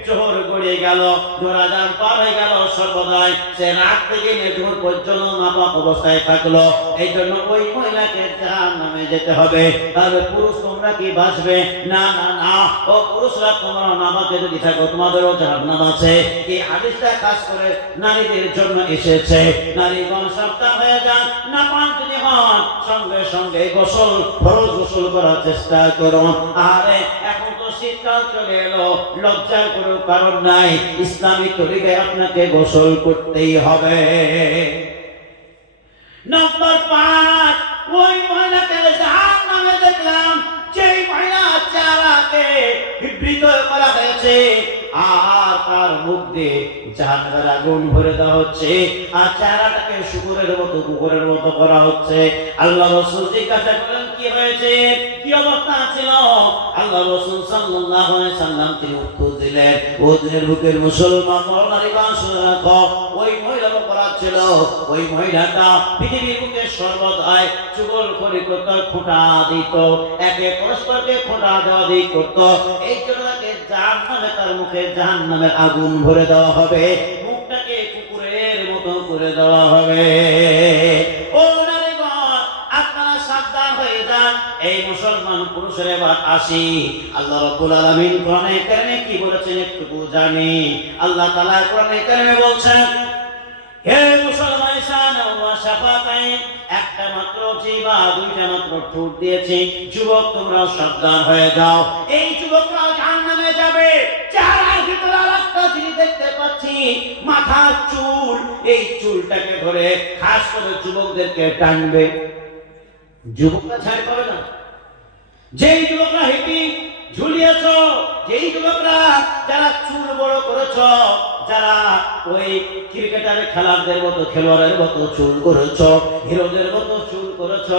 জোহর গড়িয়ে গেল, জোহর আজান পার হয়ে গেল, সর্বদাই সে রাত থেকে নিয়ে জোহর পর্যন্ত নাপাক অবস্থায় থাকলো। এই জন্য ওই মহিলাকে জাহান্নামে যেতে হবে। তাহলে পুরুষ তোমরা কি বাঁচবে? না না না, ও পুরুষরা তোমরা নামাকে যদি থাকো তোমাদেরও জাহান্নাম আছে। এই হাদিসটা খাস করে নারীদের জন্য এসেছে। নারীগণ সাবধান হয়ে যান, নাপাক যদি হন সঙ্গে সঙ্গে গোসল, ফরজ গোসল করার চেষ্টা করুন। আরে এখন তো শীতকাল চলে এলো, লজ্জার কোনো কারণ নাই, ইসলামিক তরিকায় আপনাকে গোসল করতেই হবে। নম্বর 5, ওই মহিলাকে জাহান্নামে দেখলাম যেই মহিলা চেহারাকে বিবৃত করা হয়েছে আর তার মুখ দিয়ে জাহান্নামের আগুন ভরে দেওয়া হচ্ছে আর চেহারাটাকে শুকুরের মতো কুকুরের মতো করা হচ্ছে। আল্লাহ রাসূল জিজ্ঞাসা করলেন কি হয়েছে, কি অবস্থা ছিল? আল্লাহ রাসূল সাল্লাল্লাহু আলাইহি সাল্লাম তিনি উত্তর দিলেন, ও দিনের বুকের মুসলমান নারী রাখো, ওই মহিলা অপরাধ ছিল, ওই মহিলাটা পৃথিবীর বুকে সর্বদাই চুগলখড়ি করত, খোঁটা দিত, একে পরস্পরকে খোঁটা দেওয়া দিই করত। এই জন্য তাকে জাহান্নামে, তার মুখে জাহান্নামের আগুন ভরে দেওয়া হবে, মুখটাকে কুকুরের মতো করে দেওয়া হবে। ও নারীগণ, আপনারা সাবধান হয়ে যান। এই মুসলমান পুরুষের এবার আসি, আল্লাহ রাব্বুল আলামিন কোরআনে কারিমে কি বলেছেন একটু জানি। আল্লাহ তাআলা কোরআনে কারিমে বলছেন, হে মুসলমান ইনসান ওয়া শাফাতাইন, একটা মাত্র জিহ্বা, দুইটা মাত্র ঠোঁট দিয়েছে, যুবক তোমরা সাবধান হয়ে যাও। এই যুবকরা জাহান্নামে যাবে। চেহারার ভিতরে আরেকটা জিনিস দেখতে পাচ্ছি, মাথার চুল, এই চুলটাকে ধরে খাস করে যুবকদেরকে টানবে, যুবকরা ছাড় পাবে না। যেই যুবকরা হিপি ঝুলিয়েছ, যেই যুবকরা যারা চুল বড় করেছ, যারা ওই ক্রিকেটারের খেলোয়াড়দের মতো খেলোয়াড়ের মতো চুল করেছ, হিরোদের মতো চুল করেছ,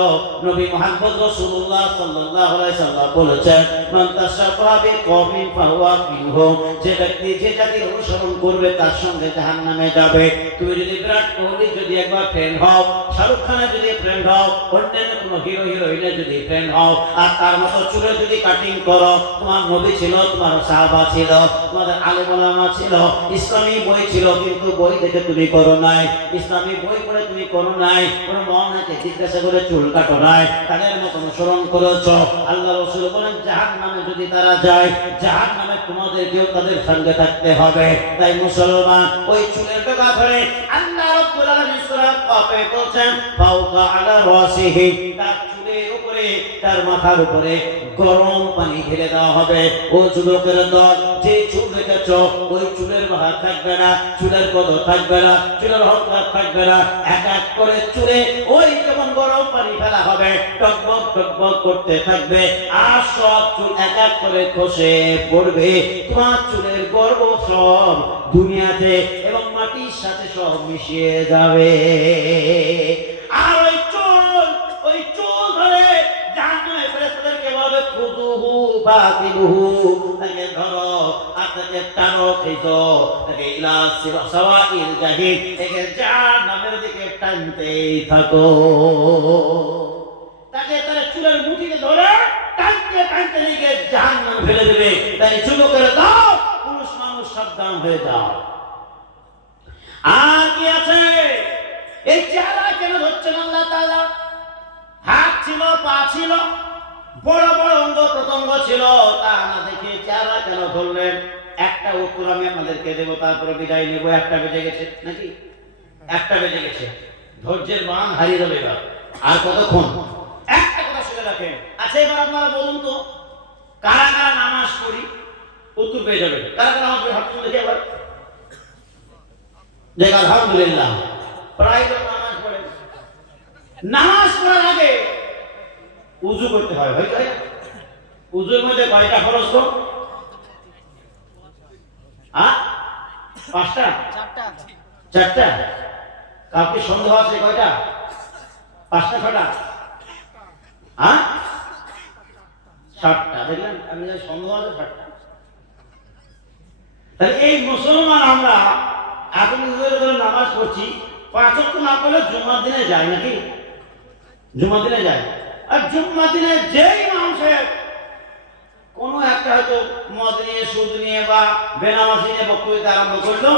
নবী মুহাম্মদ রাসূলুল্লাহ সাল্লাল্লাহু আলাইহি সাল্লাম বলেছেন, মান তাশাব্বাহা বিকওমিন ফাহুয়া মিনহুম, যে ব্যক্তি যে জাতির অনুসরণ করবে তার সঙ্গে জাহান্নামে যাবে। তুমি যদি বিরাট কোহলি যদি একবার ফ্রেন্ড হও, শাহরুখ খানের যদি ফ্রেন্ড হও, অন্যান্য কোনো হিরো হিরোইনের যদি ফ্রেন্ড হও, আর তার মতো চুলে যদি কাটিং করো, তোমার নবী ছিল, তোমার সাহাবা ছিল, তোমাদের আলেম ওলামা ছিল, ইসলামী বই ছিল, কিন্তু বই দেখে তুমি করো নাই, ইসলামী বই পড়ে তুমি করো নাই, কোনো মহানাকে জিজ্ঞাসা করে চুল কাটো নাই, তাদের মতো অনুসরণ করেছ। আল্লাহ রাসূল বলেন জাহান্নামে যদি তারা যায়, জাহান্নামে তোমাদেরকেও তাদের সঙ্গে থাকতে হবে। তাই মুসলমান ওই চুলের ডগা ধরে আল্লাহ রাব্বুল আলামিন সূরা কাফে বলছেন, ফাওকা আলা রাসিহি, তার চুলের উপরে, তার মাথার উপরে গরম পানি ঢেলে দেওয়া হবে। ও যুবকের দল, যে চুল রেখেছ ওই চুলের বাহার থাকবে না, চুলের কদর থাকবে না, চুলের অহংকার থাকবে না। এক এক করে চুলে ওই যখন গরম পানি ফেলা হবে, টকবক টকবক করতে থাকবে, আর সব চুল এক এক করে খসে পড়বে। তোমার চুলের গর্ব সব দুনিয়াতে এবং মাটির সাথে সব মিশিয়ে যাবে। আর ওই চুল ধরে জাহান্নামে ফেরেশতাদেরকে বলবে, খুযুহু ফাতিলুহু, তাকে ধরো আর তাকে টানো, খেজো, তাকে ইলা সাওয়াইল জাহিম, তাকে জাহান্নামের দিকে টানতেই থাকো। তাকে তার চুলের মুঠিতে ধরে টানতে টানতে নিয়ে জাহান্নামে ফেলে দেবে। তাই যুবকেরা দাও, পুরুষ মানুষ সাবধান হয়ে যাও। আর কি আছে? এই চেহারা কেন ধরছেন আল্লাহ তাআলা? হাত ছিল, পা ছিল, বড় বড় অঙ্গ প্রত্যঙ্গ ছিল, তা না দেখে চেহারা কেন ধরলেন? একটা উত্তর আমি আপনাদেরকে দেবো, তারপরে বিদায় নেবো। একটা বেজে গেছে নাকি? একটা বেজে গেছে, ধৈর্যের মান হারিয়ে যাবে এবার। আর কতক্ষণ? একটা কথা শুনে রাখেন। আচ্ছা, এবার আপনারা বলুন তো, কারা কারা নামাজ পড়ি? উত্তর পেয়ে যাবেন। কারা কারা নামাজ পড়ি হাত তুলে দেখি আবার। দেখ, আলহামদুলিল্লাহ, প্রায় লোক নামাজ পড়ে। নামাজ পড়ার আগে উযু করতে হয়, ভাই। উযুর মধ্যে কয়টা ফরজ তো? পাঁচটা? চারটা? কাউকে সন্দেহ আছে কয়টা? পাঁচটা, ছটা? সাতটা। দেখলেন, আমি সন্দেহ আছে সাতটা। তাহলে এই মুসলমান আমরা এখন নামাজ পড়ছি, 5 ওয়াক্ত না পড়লে জুমার দিনে যায় নাকি? জুমার দিনে যায়। আর জুম্মার দিনে যেই মানুষের কোনো একটা হয়তো মদ নিয়ে, সুদ নিয়ে বা বেনামাজি নিয়ে বক্তব্য আরম্ভ করলো,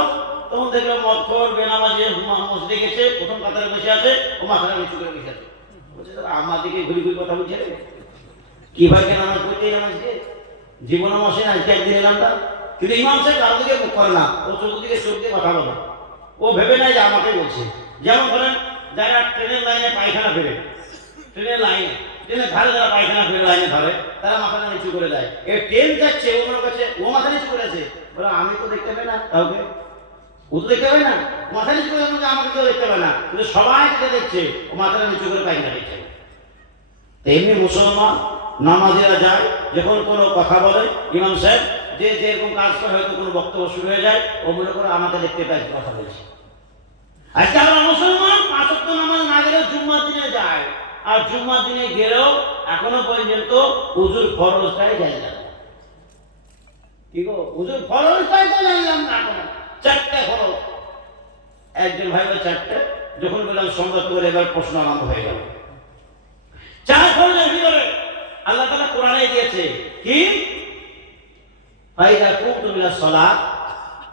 তখন দেখলো মদখোর বেনামাজি মসজিদে গেছে, প্রথম কাতারে বসে আছে, ও মাথাটা নিচু করে বসে আছে, বলছে আমার দিকে ঘুরি ঘুরি কথা বলছে, কি ভাই কেন নামাজ পড়তে নামাজ দিয়ে জীবন মশে না, একদিন এলাম তার। কিন্তু ইমাম সাহেব কারো দিকে মুখ করে না, ও চতুর্দিকে চোখ দিয়ে কথা বলে। ও ভেবে নাই যে আমাকে বলছে। যেমন ধরেন যারা ট্রেনের লাইনে পায়খানা ফেরে, ট্রেনের লাইনে, ট্রেনের ধারে যারা পায়খানা ফেরে লাইনে ধরে, তারা মাথাটা নিচু করে দেয়। এই ট্রেন যাচ্ছে, ও মনে করছে ও মাথা নিচু করেছে, বলে আমি তো দেখতে পাই না কাউকে। ও তো দেখতে পাবে না, মাথা নিচু করে আমাকে কেউ দেখতে পাবে না, কিন্তু সবাই যেটা দেখছে ও মাথাটা নিচু করে পায়খানা দিচ্ছে। তেমনি মুসলমান নামাজিরা যায়, যখন কোনো কথা বলে ইমাম সাহেব যে যেরকম কাজ করে, হয়তো কোনো বক্তব্য শুরু হয়ে যায়, ও মনে করে আমাকে দেখতে পাই কথা বলছে। আজকে আমরা মুসলমান ৫ ওয়াক্ত নামাজ না গেলেও জুম্মার দিনে যায়, আর জুম্মার দিনে গেলেও এখনো পর্যন্ত হুজুর ফরজটাই জানলাম না। কি গো, হুজুর ফরজটাই তো জানলাম না এখনো। 4টে ফরজ, একজন ভাই বলে 4টে, যখন বললাম সংবাদ করে এবার প্রশ্ন আরম্ভ হয়ে গেল। 4 ফরজের ভিতরে আল্লাহ তাআলা কোরআনে দিয়েছে কি, ফাইদা কুমতুম ইলা সালাত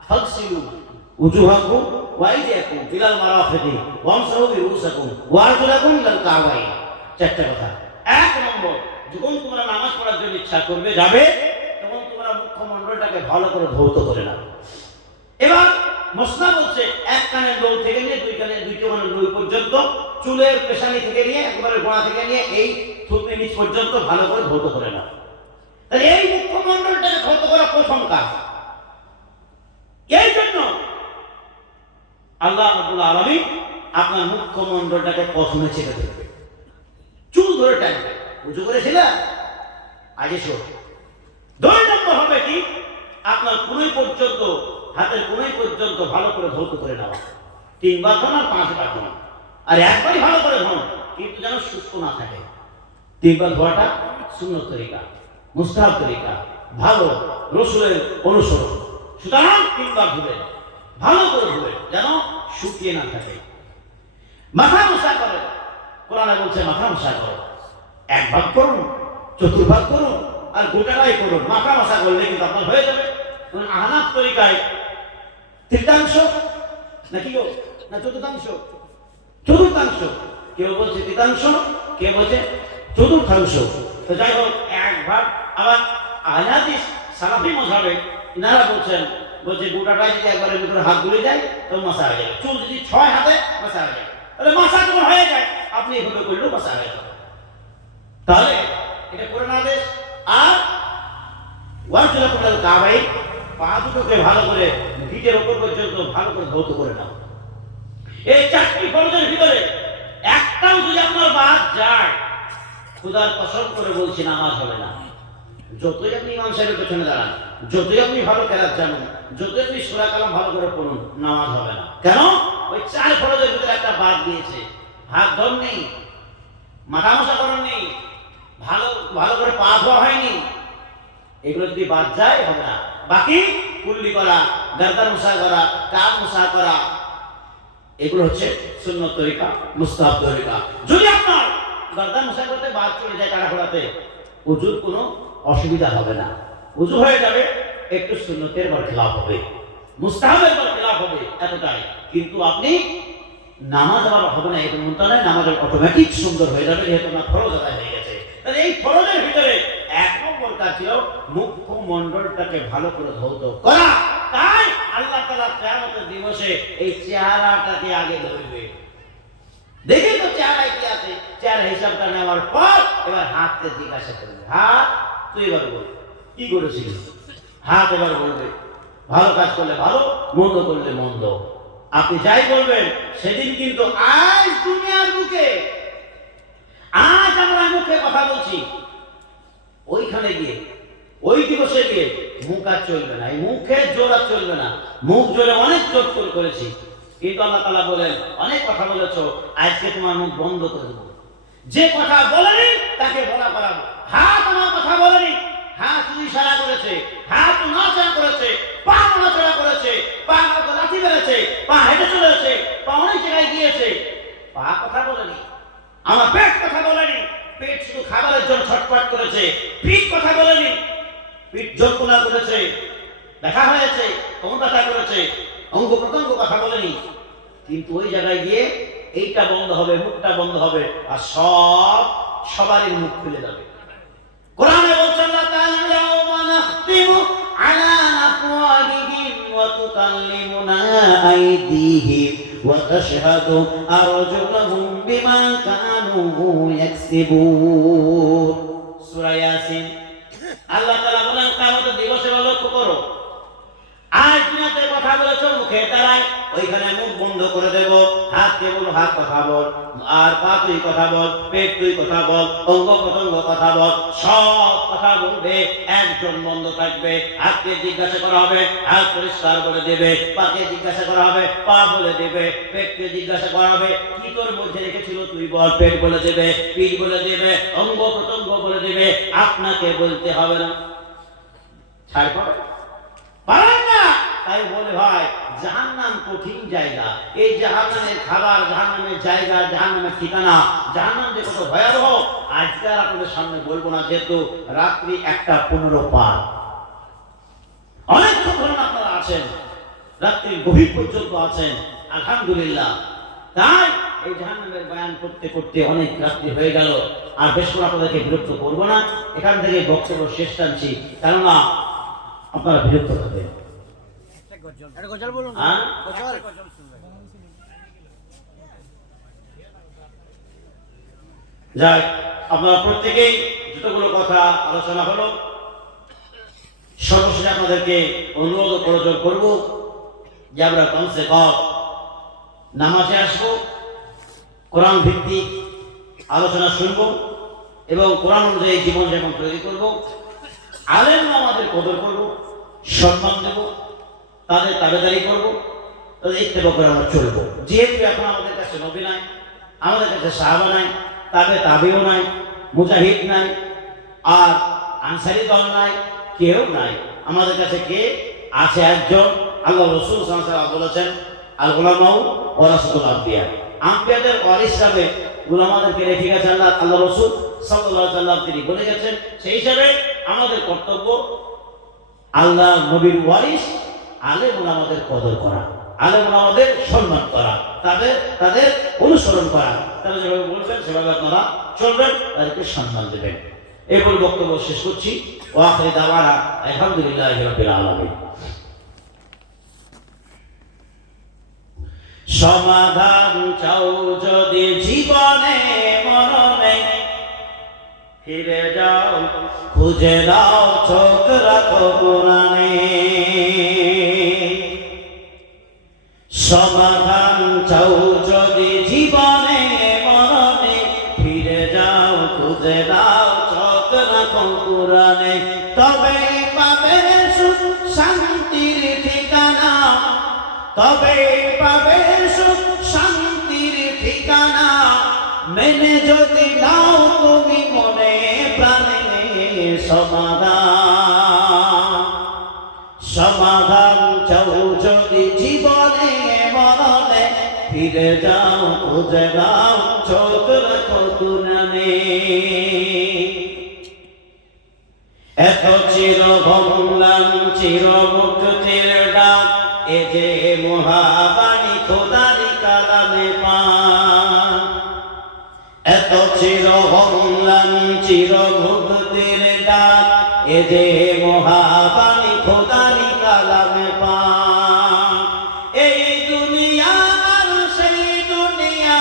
ফাগসিলু উজুহাকুম ওয়া আইদিয়াকুম ইলাল মারাফিকি ওয়ামসাহু বিরুসাকুম ওয়া আরজুলাকুম ইলাল কাবাইন। 4টে কথা। 1 নম্বর, যখন তোমরা নামাজ পড়ার জন্য ইচ্ছা করবে যাবে, তখন তোমরা মুখমণ্ডলটাকে ভালো করে ধৌত করে নাও। এবার মসনা বলছে, 1 কানের ডোল থেকে নিয়ে 2 কানের 2 কানের ডোল পর্যন্ত, চুলের পেশানি থেকে নিয়ে একেবারে গোড়া থেকে নিয়ে এই থুতনির নিচ পর্যন্ত ভালো করে ধৌত করে নাও। তাহলে এই মুখমণ্ডলটাকে ধৌত করা প্রথম কাজ। এই জন্য আল্লাহ রাব্বুল আলামিন আপনার মুখমণ্ডলটাকে প্রথমে ছেড়ে দেবে, চুল ধরে টানবে। উঁচু করেছিল আজ এসো। 2 নম্বর হবে কি, আপনার কোণই পর্যন্ত, হাতের কোণই পর্যন্ত ভালো করে ধৌত করে নেওয়া। 3 বার ধোন আর 5 বার ধোন, আর একবারই ভালো করে ধোন, কিন্তু যেন শুষ্ক না থাকে। 3 বার ধোয়াটা সুন্নত তরিকা, মুস্তাহাব তরিকা, ভালো রাসূলের অনুসরণ। সুতরাং 3 বার ধুবে, ভালো করে ধুবে, যেন শুকিয়ে না থাকে। মাথা মোছা করে, কোরআনে বলছে মাথা মোছা করো, 1 ভাগ করুন, 4 ভাগ করুন, আর গোটাটাই করুন। মাথা মোছা করলে কিন্তু আপনার হয়ে যাবে। আহনাফ তরিকায় 3র্ধাংশ নাকি গো, না 4র্ধাংশ, 4র্ধাংশ, কেউ বলছে 3র্ধাংশ, কেউ বলছে 4র্ধাংশ। তো যাই হোক 1 ভাগ। আবার আহনাদিস সালাফি মাযহাবে ইনারা বলছেন, বলছে গোটাটাই যদি একবারের ভিতরে হাত গুলে যায় তো মাসা হয়ে যাবে। চুল যদি 6 হাতে মাসা হয়ে যাবে, তাহলে মাসা যখন হয়ে যায় আপনি এভাবে করলেও মাসা হয়ে যাবে। তাহলে এটা করে না দেশ। আর ওয়াজুলাকুম ইলাল কাবাইন, পা দুটোকে ভালো করে ভিটের উপর পর্যন্ত ভালো করে ধৌত করে নাও। এই 4টি ফরজের ভিতরে একটাও যদি আপনার বাদ যায়, খোদার কসম করে বলছি নামাজ হবে না। যতই আপনি ইমাম সাহেবের পেছনে দাঁড়ান, যতই আপনি ভালো কেরাত জানুন, যতই আপনি সূরা কালাম ভালো করে পড়ুন, নামাজ হবে না। কেন? ওই 4 ফরজের ভিতরে একটা বাদ দিয়েছে। হাত ধোন নেই, মাথা মোছা করেন নেই, ভালো করে পা ধোয়া হয়নি, এগুলো যদি বাদ যায় হবে না। বাকি কুল্লি করা, গর্দান মোছা করা, কান মোছা করা, এগুলো হচ্ছে সুন্নত তরিকা, মুস্তাহাব তরিকা। যদি আপনার গর্দান মোছা করতে বাদ চলে যায় কাড়াখোড়াতে, উজুর কোনো অসুবিধা হবে না, উজু হয়ে যাবে। একটু সুন্নতের বরখেলাপ হবে, মুস্তাহাবের বরখেলাপ হবে, এতটাই। কিন্তু আপনি নামাজ আবার হবে না এরকম নয়, নামাজ অটোমেটিক সুন্দর হয়ে যাবে, যেহেতু আপনার ফরজ আদায় হয়ে গেছে। তাহলে এই ফরজের ভিতরে 1 নম্বর কাজ ছিল মুখমণ্ডলটাকে ভালো করে ধৌত করা। তাই আল্লাহ তাআলা কিয়ামতের দিবসে এই চেহারাটাকে আগে ধরবে। দেখি তো চেহারায় কি আছে, চেহারা হিসাবটা নেওয়ার পর এবার হাতকে জিজ্ঞাসা করবে, হাত তুই এবার বল কি করেছিস। হাত এবার বলবে, ভালো কাজ করলে ভালো, মন্দ করলে মন্দ। আপনি যাই বলবেন সেদিন কিন্তু আজ দুনিয়ার মুখে, আজ আমরা মুখে কথা বলছি, ওইখানে গিয়ে ওই দিবসে গিয়ে মুখ আর চলবে না, এই মুখে জোর আর চলবে না। মুখ জোরে অনেক জোর করেছি, কিন্তু আল্লাহ তাআলা বলেন অনেক কথা বলেছো, আজকে তোমার মুখ বন্ধ করে দেবো। যে কথা বলেনি তাকে বলা করাবো। হাত আমার কথা বলেনি, হাত ইশারা করেছে, হাত নাচা করেছে, পা নাচা করেছে, পা লাঠি বেড়েছে, পা হেঁটে চলেছে, পা অনেক জায়গায় গিয়েছে, পা কথা বলেনি। আমার পেট কথা বলেনি, পেট শুধু খাবারের জন্য ছটফট করেছে। পিঠ কথা বলেনি, পিঠ যন্ত্রণা করেছে, দেখা হয়েছে, কোন ব্যথা করেছে, অঙ্গ প্রত্যঙ্গ কথা বলেনি। কিন্তু ওই জায়গায় গিয়ে এইটা বন্ধ হবে, মুখটা বন্ধ হবে, আর সবারই মুখ খুলে যাবে। কোরআনে বলছে আল্লাহ তাআলা, ইয়াউমা নাখতিমু আলা আফওয়াহিহিম ওয়া তুকাল্লিমুনা আইদিহিম ওয়া তাশহাদু আরজুলুহুম বিমা কানু ইয়াকসিবুন। সূরা ইয়াসিন। আল্লাহ তাআলা বলেন কিয়ামতের দিবসে লক্ষ্য করো, আজ দুনিয়াতে কথা বলেছো, মুখে দাঁড়ায় ওইখানে মুখ বন্ধ করে দেব, হাত কেবল হাত কথা বল, আর পা তুই কথা বল, পেট তুই কথা বল, অঙ্গ প্রত্যঙ্গ কথা বল, সব কথা বলবে, একজন বন্ধ থাকবে। হাতকে জিজ্ঞাসা করা হবে, হাত পরিষ্কার করে দেবে, পাকে জিজ্ঞাসা করা হবে, পা বলে দেবে, পেটকে জিজ্ঞাসা করা হবে, কি তোর মধ্যে রেখেছিল তুই বল, পেট বলে দেবে, পিঠ বলে দেবে, অঙ্গ প্রত্যঙ্গ বলে দেবে, আপনাকে বলতে হবে না। ছাড় পাবে পারেন না, তাই বলে ভাই জাহান্নাম কঠিন জায়গা। এই জাহান্নামের খাবার, জাহান্নামের জায়গা, জাহান্নামের ঠিকানা, জাহান্নাম যে কত ভয়াবহ আজকে আর আপনাদের সামনে বলবো না, যেহেতু রাত্রি 1:15 পার। অনেক ধরনের আপনারা আছেন, রাত্রি গভীর পর্যন্ত আছেন, আলহামদুলিল্লাহ। তাই এই জাহান্নামের বয়ান করতে করতে অনেক রাত্রি হয়ে গেল, আর বেশ করে আপনাদেরকে বিরক্ত করবো না, এখান থেকে বক্তব্য শেষ টানছি, কেননা আপনারা বিরক্ত থাকবেন। যাই, আপনারা প্রত্যেকেই যতগুলো কথা আলোচনা হলো, সর্বশেষে আপনাদেরকে অনুরোধ প্রয়োজন করব যে আমরা কমসে কম নামাজে আসবো, কোরআন ভিত্তিক আলোচনা শুনব এবং কোরআন অনুযায়ী জীবনযাপন তৈরি করব, আলেম আমাদের কদর করব, সম্মান দেব, তাদের তাবেদারি করব, তাদের ইত্তেবা করে আমরা চলবো। যেহেতু এখন আমাদের কাছে নবী নাই, আমাদের কাছে সাহাবা নাই, তাবেও নাই, মুজাহিদ নাই, আর আনসারি দল নাই, কেউ নাই। আমাদের কাছে কে আছে? একজন, আল্লাহ রাসূল সাল্লাল্লাহু আলাইহি ওয়াসাল্লাম বলেছেন, আল উলামাউ ওয়ারাসাতুল আম্বিয়া, আম্বিয়াদের ওয়ারিস হিসাবে উলামাদেরকে রেখে গেছেন আল্লাহ রাসূল সাল্লাল্লাহু আলাইহি ওয়াসাল্লাম, তিনি বলে গেছেন। সেই হিসাবে আমাদের কর্তব্য আল্লাহ নবীর ওয়ারিস আলেম উলামাদের কদর করা, আলেম উলামাদের সম্মান করা, তাদের অনুসরণ করা, তারা যেভাবে বলবেন সেভাবে আপনারা চলবেন, তাদেরকে সম্মান দেবেন। এরপর বক্তব্য শেষ করছি। ওয়া আখিরু দাওয়ানা আলহামদুলিল্লাহি রাব্বিল আলামিন। সমাধান চাও যদি জীবনে মরণে, ফিরে যাও খুঁজে দাও চোখ রাখো কোরআনে। সমাধান চাও যদি জীবনে মরণে, ফিরে যাও খুঁজে দাও চোখ রাখো কোরআনে। তবে পাবে সুখ শান্তির ঠিকানা, তবে পাবে সুখ শান্তির ঠিকানা, মেনে যদি নাও তুমি মনে প্রাণে সমাধান। সমাধান চাও যদি জীবনে মরণে, ফিরে যাও খুঁজে নাও চোখ রাখো কোরআনে। এত চির ভগ্লাম চির মুক্তির ডাক, এ যে মহাবাণী খোদারি কালামে পাক। এত চির ভগ্লাম চির মুক্তির ডাক, এ যে মহাবাণী খোদারি কালামে পাক। এই দুনিয়া আর সেই দুনিয়া,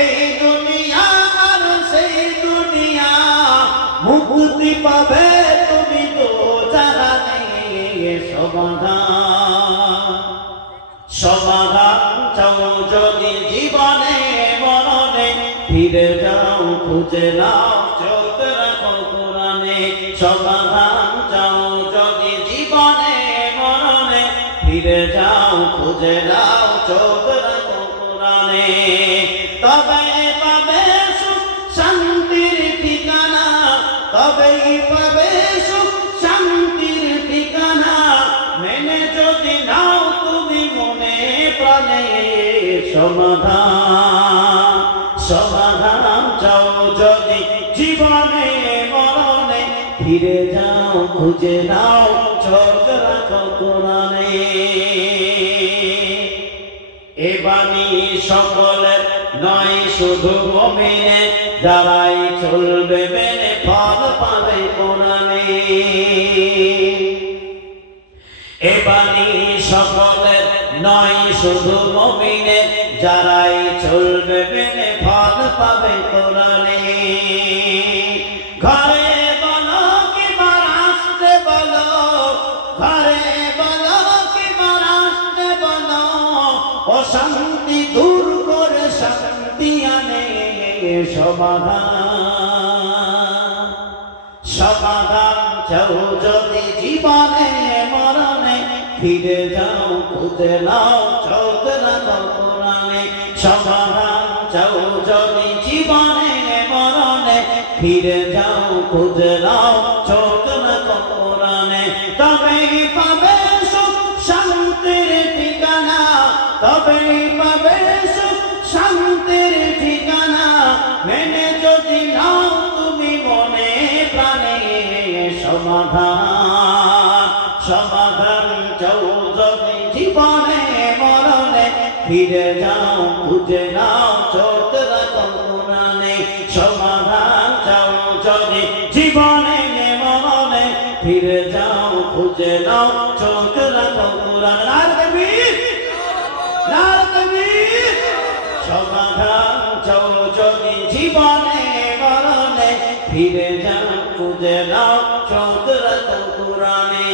এই দুনিয়া আর সেই দুনিয়া, মুক্তি পাবে তুমি তো জানা নেই সমাধান। সমাধান চাও যদি জীবনে মরণে, ফিরে যাও খুঁজে নাও চোখ রাখো কোরআনে। সমাধান চাও যদি জীবনে মরণে, ফিরে যাও খুঁজে নাও চোখ রাখো কোরআনে। তবে পাবে সুখ শান্তির ঠিকানা, তবেই পাবে সুখ শান্তির ঠিকানা, মেনে যদি নাও তুমি মনে প্রাণে সমাধান। সমাধান চাও যদি জীবনে মরণে, ফিরে যাও খুঁজে নাও চোখ রাখো কোরআনে। এ বাণী সকলের নয় শুধু মুমিনের, যারাই চলবে মেনে ফল পাবে কোরআনে। এ বাণী সকলের নয় শুধু মুমিনের, যারাই চলবে মেনে ফল পাবে কোরআনে। ঘরে বলো কিংবা রাস্তে বলো, ঘরে বলো কিংবা রাস্তে সমাধান সমাধান চাও যদি জীবনে মরণে ফিরে যাও খুঁজে নাও চোখ রাখো কোরআনে সমাধান চাও যদি জীবনে মরণে ফিরে যাও খুঁজে নাও চোখ রাখো কোরআনে তবেই পাবে সুখ শান্তির ঠিকানা তবেই পাবে সুখ শান্তির ঠিকানা মেনে যদি নাও তুমি মনে প্রাণে সমাধান সমাধান চাও যদি জীবনে মরণে ফিরে যাও খুঁজে নাও চোখ রাখো কোরআনে সমাধান চাও যদি জীবনে মরণে ফিরে যাও খুঁজে নাও চোখ রাখো কোরআনে নার কবীর সমাধান চাও যদি জীবনে মরণে ফিরে যাও খুঁজে নাও চোখ রাখো কোরআনে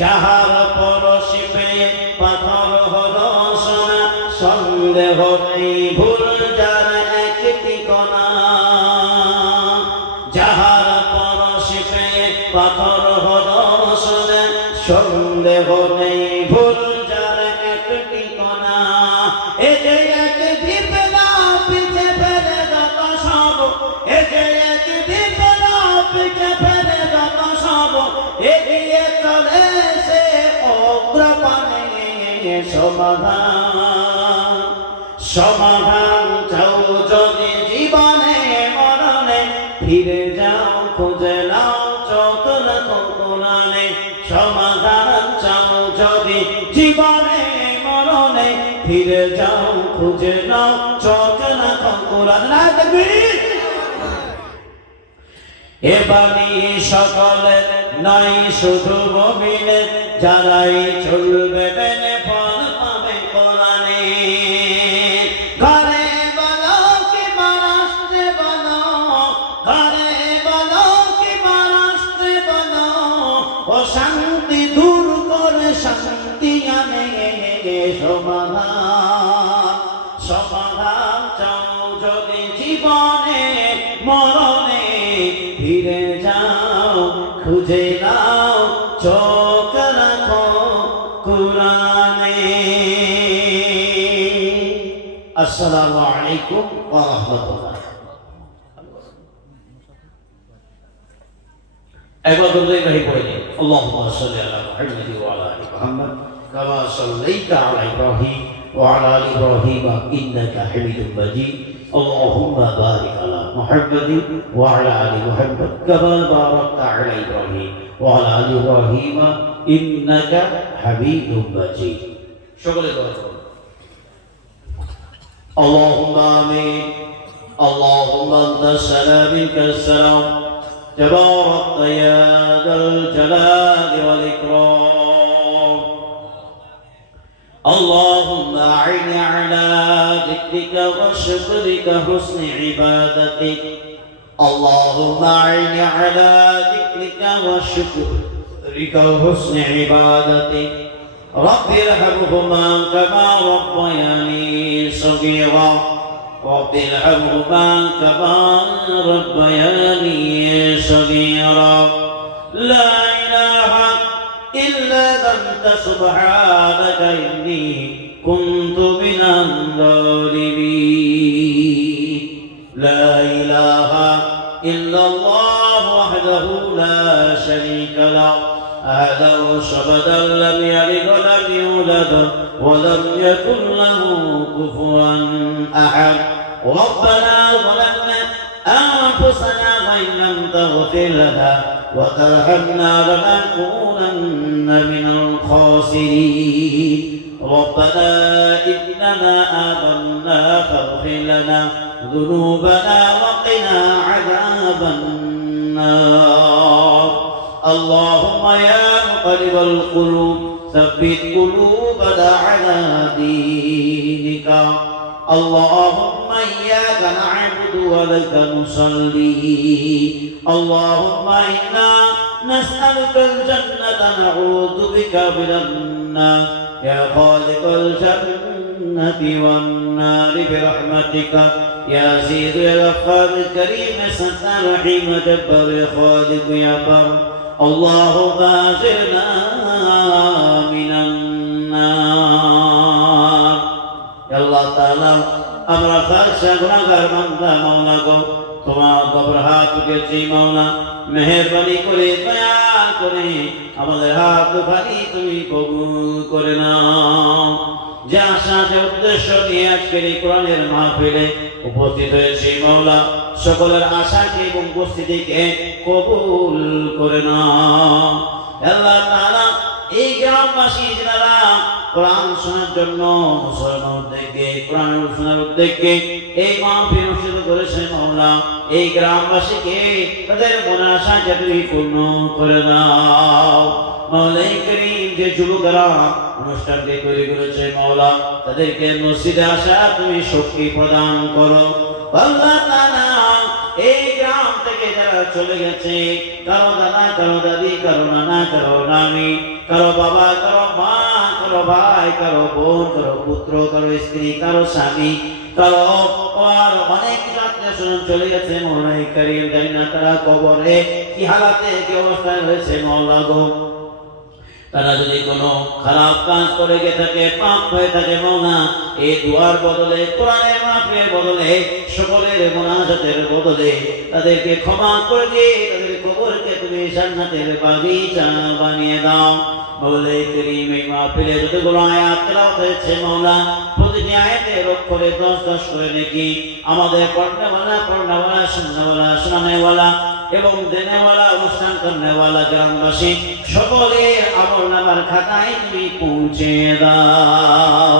যাহার পরশে পেয়ে পাথর হলো সোনা সন্দেহ নেই ভুল যার একটি কণা যাহার পরশে পেয়ে পাথর হলো সোনা সন্দেহ নেই ভুল যার একটি কণা এ যে এক বিপদা পিছে ফেলে যত সব এ যে এক বিপদা পিছে ফেলে যত সব এগিয়ে চলে সে অগ্রপানে সমাধান সমাধান চাও যদি জীবনে মরণে ফিরে যাও খুঁজে নাও চোখ রাখো কোরআনে সমাধান চাও যদি জীবনে মরণে ফিরে যাও খুঁজে নাও চোখ রাখো কোরআনে এ বাণী সকলের নাই শুধু মুমিনের যারাই চলবে মেনে ফল পাবে কোরআনে ঘরে বলো কি রাষ্ট্রে বলো ঘরে বলো কি রাষ্ট্রে বলো ও শান্তি দূর করে শান্তি আনে সমাধান সমাধান চাও যদি জীবনে মরণে ফিরে যাও খুঁজে নাও চোখ রাখো কোরআনে আসসালামু আলাইকুম ওয়া রাহমাতুল্লাহ একবার বললে ভাই পড়ে নিন আল্লাহুম্মা সাল্লি আলা মুহাম্মাদ ওয়া আলা আলি মুহাম্মাদ কামা সাল্লাইতা আলা ইব্রাহিম ওয়া আলা আলি ইব্রাহিম ইন্নাকা হামিদুম মাজিদ اللهم بارك على محمد وعلى ال محمد كما باركت على ابراهيم وعلى ال ابراهيم انك حميد مجيد شغله اللهم امين اللهم انت السلام منك السلام تبارك يا ذا الجلال والاكرام اللهم أعني على ذكرك وشكرك حسن عبادتك اللهم أعني على ذكرك وشكرك حسن عبادتك رب ارحمهما كما ربياني صغيرا رب ارحمهما كما ربياني صغيرا لا إله إلا أنت سبحانك إني كنت من الظالمين لا إله إلا الله وحده لا شريك له أحدا صمدا لم يلد ولم يولد ولم يكن له كفوا أحد ربنا ظلمنا أنفسنا وإن لم تغفر لنا وترحمنا لنكونن من الخاسرين ربنا إننا آمنا فاغفر لنا ذنوبنا وقنا عذاب النار اللهم يا مقلب القلوب ثبت قلوبنا على دينك اللهم إياك نعبد ولك نصلي اللهم إنا نسألك الجنة نعوذ بك من النار يا خالق الجنة والنار برحمتك يا عزيز يا غفار الكريم يا ستار رحيم يا جبار يا خالق يا بر اللهم أجرنا من النار يا الله تعالى আমরা ফারসা গুনাহগার বান্দা মাওলা গো তোমার কবর হাত উঠেছি মাওলা মেহেরবানি করে দয়া করে আমাদের হাত দুখানি তুমি কবুল করে নাও যে আশা যে উদ্দেশ্য নিয়ে আজকের এই কোরআনের মাহফিলে উপস্থিত হয়েছি মাওলা সকলের আশাকে এবং উপস্থিতিকে কবুল করে নাও আল্লাহ তাআলা এই গ্রামবাসী যারা কোরআন শোনার জন্য মুসলমান উদ্যোগে কোরআন শোনার উদ্যোগে এই মাহফিল অনুষ্ঠিত করেছে মাওলা এই গ্রামবাসীকে তাদের মনের আশা তুমি পূর্ণ করে দাও মাওলা করিম যে যুবকরা অনুষ্ঠানটি তৈরি করেছে মাওলা তাদেরকে মসজিদে আসা তুমি শক্তি প্রদান করো আল্লাহ তাআলা এই গ্রাম থেকে যারা চলে গেছে কারো দাদা কারো দাদি কারো নানা কারো নানি কারো বাবা কারো মা কারো ভাই কারো বোন কারো পুত্র কারো স্ত্রী কারো স্বামী কারো আর অনেক আত্মীয় স্বজন চলে গেছে মওলা করিম জানি না তারা কবরে কি হালাতে কি অবস্থায় রয়েছে মওলা গো তারা যদি কোনো খারাপ কাজ করে গিয়ে থাকে পাপ হয়ে থাকে মওলা এই দুয়ার বদলে কোরআনের মাহফিলের বদলে সকলের মুনাজাতের বদলে তাদেরকে ক্ষমা করে দিয়ে তাদের কবরকে তুমি জান্নাতের বাগিচা বানিয়ে দাও মওলা করিম এই মাহফিলে যতগুলো আয়াত তেলাওয়াত হয়েছে মওলা প্রতিটি আয়াতের অক্ষরে 10 করে নেকি আমাদের পড়নেওয়ালা শোনানেওয়ালা এবং দেনেওয়ালা অনুষ্ঠান করনেওয়ালা গ্রামবাসী সকলের আমলনামার খাতায় তুমি পৌঁছে দাও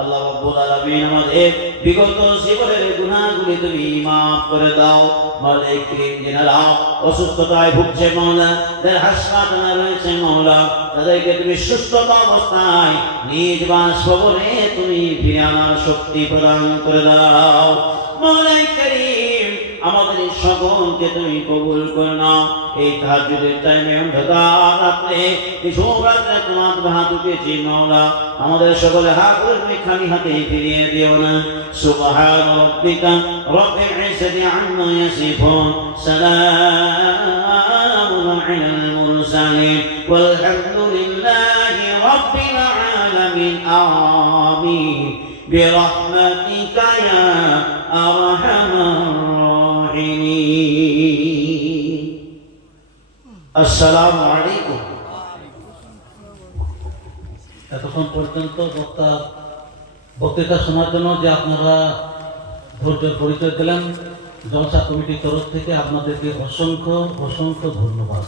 আল্লাহ রাব্বুল আলামিন আমাদের বিগত জীবনের গুনাহগুলি তুমি maaf করে দাও মালিক করিম যারা অসুস্থতায় ভুগছে মাওলা যারা হাসপাতালে রয়েছে মাওলা তাদেরকে তুমি সুস্থতা অবস্থায় নিজ বাসভবনে তুমি ফিরে আনার শক্তি প্রদান করে দাও মালিক করিম আমাদের সকলকে তুমি কবুল করে নাও এই তাহাজ্জুদের টাইমে অন্ধকার রাতে এই রাতে তোমার হাত উঠেছি মাওলা আমাদের সকলে হাত তুমি খালি হাতে ফিরিয়ে দিও না সুবহান রাব্বিকা রাব্বিল ইজ্জাতি আম্মা ইয়াসিফুন সালামুন আলাল মুরসালিন ওয়ালহামদুলিল্লাহি রাব্বিল আলামিন আমিন বিরহমাতিকা ইয়া আরহামার আসসালামু আলাইকুম এতক্ষণ পর্যন্ত বক্তৃতা শোনার জন্য যে আপনারা ধৈর্যের পরিচয় দিলেন জলসা কমিটির তরফ থেকে আপনাদেরকে অসংখ্য ধন্যবাদ।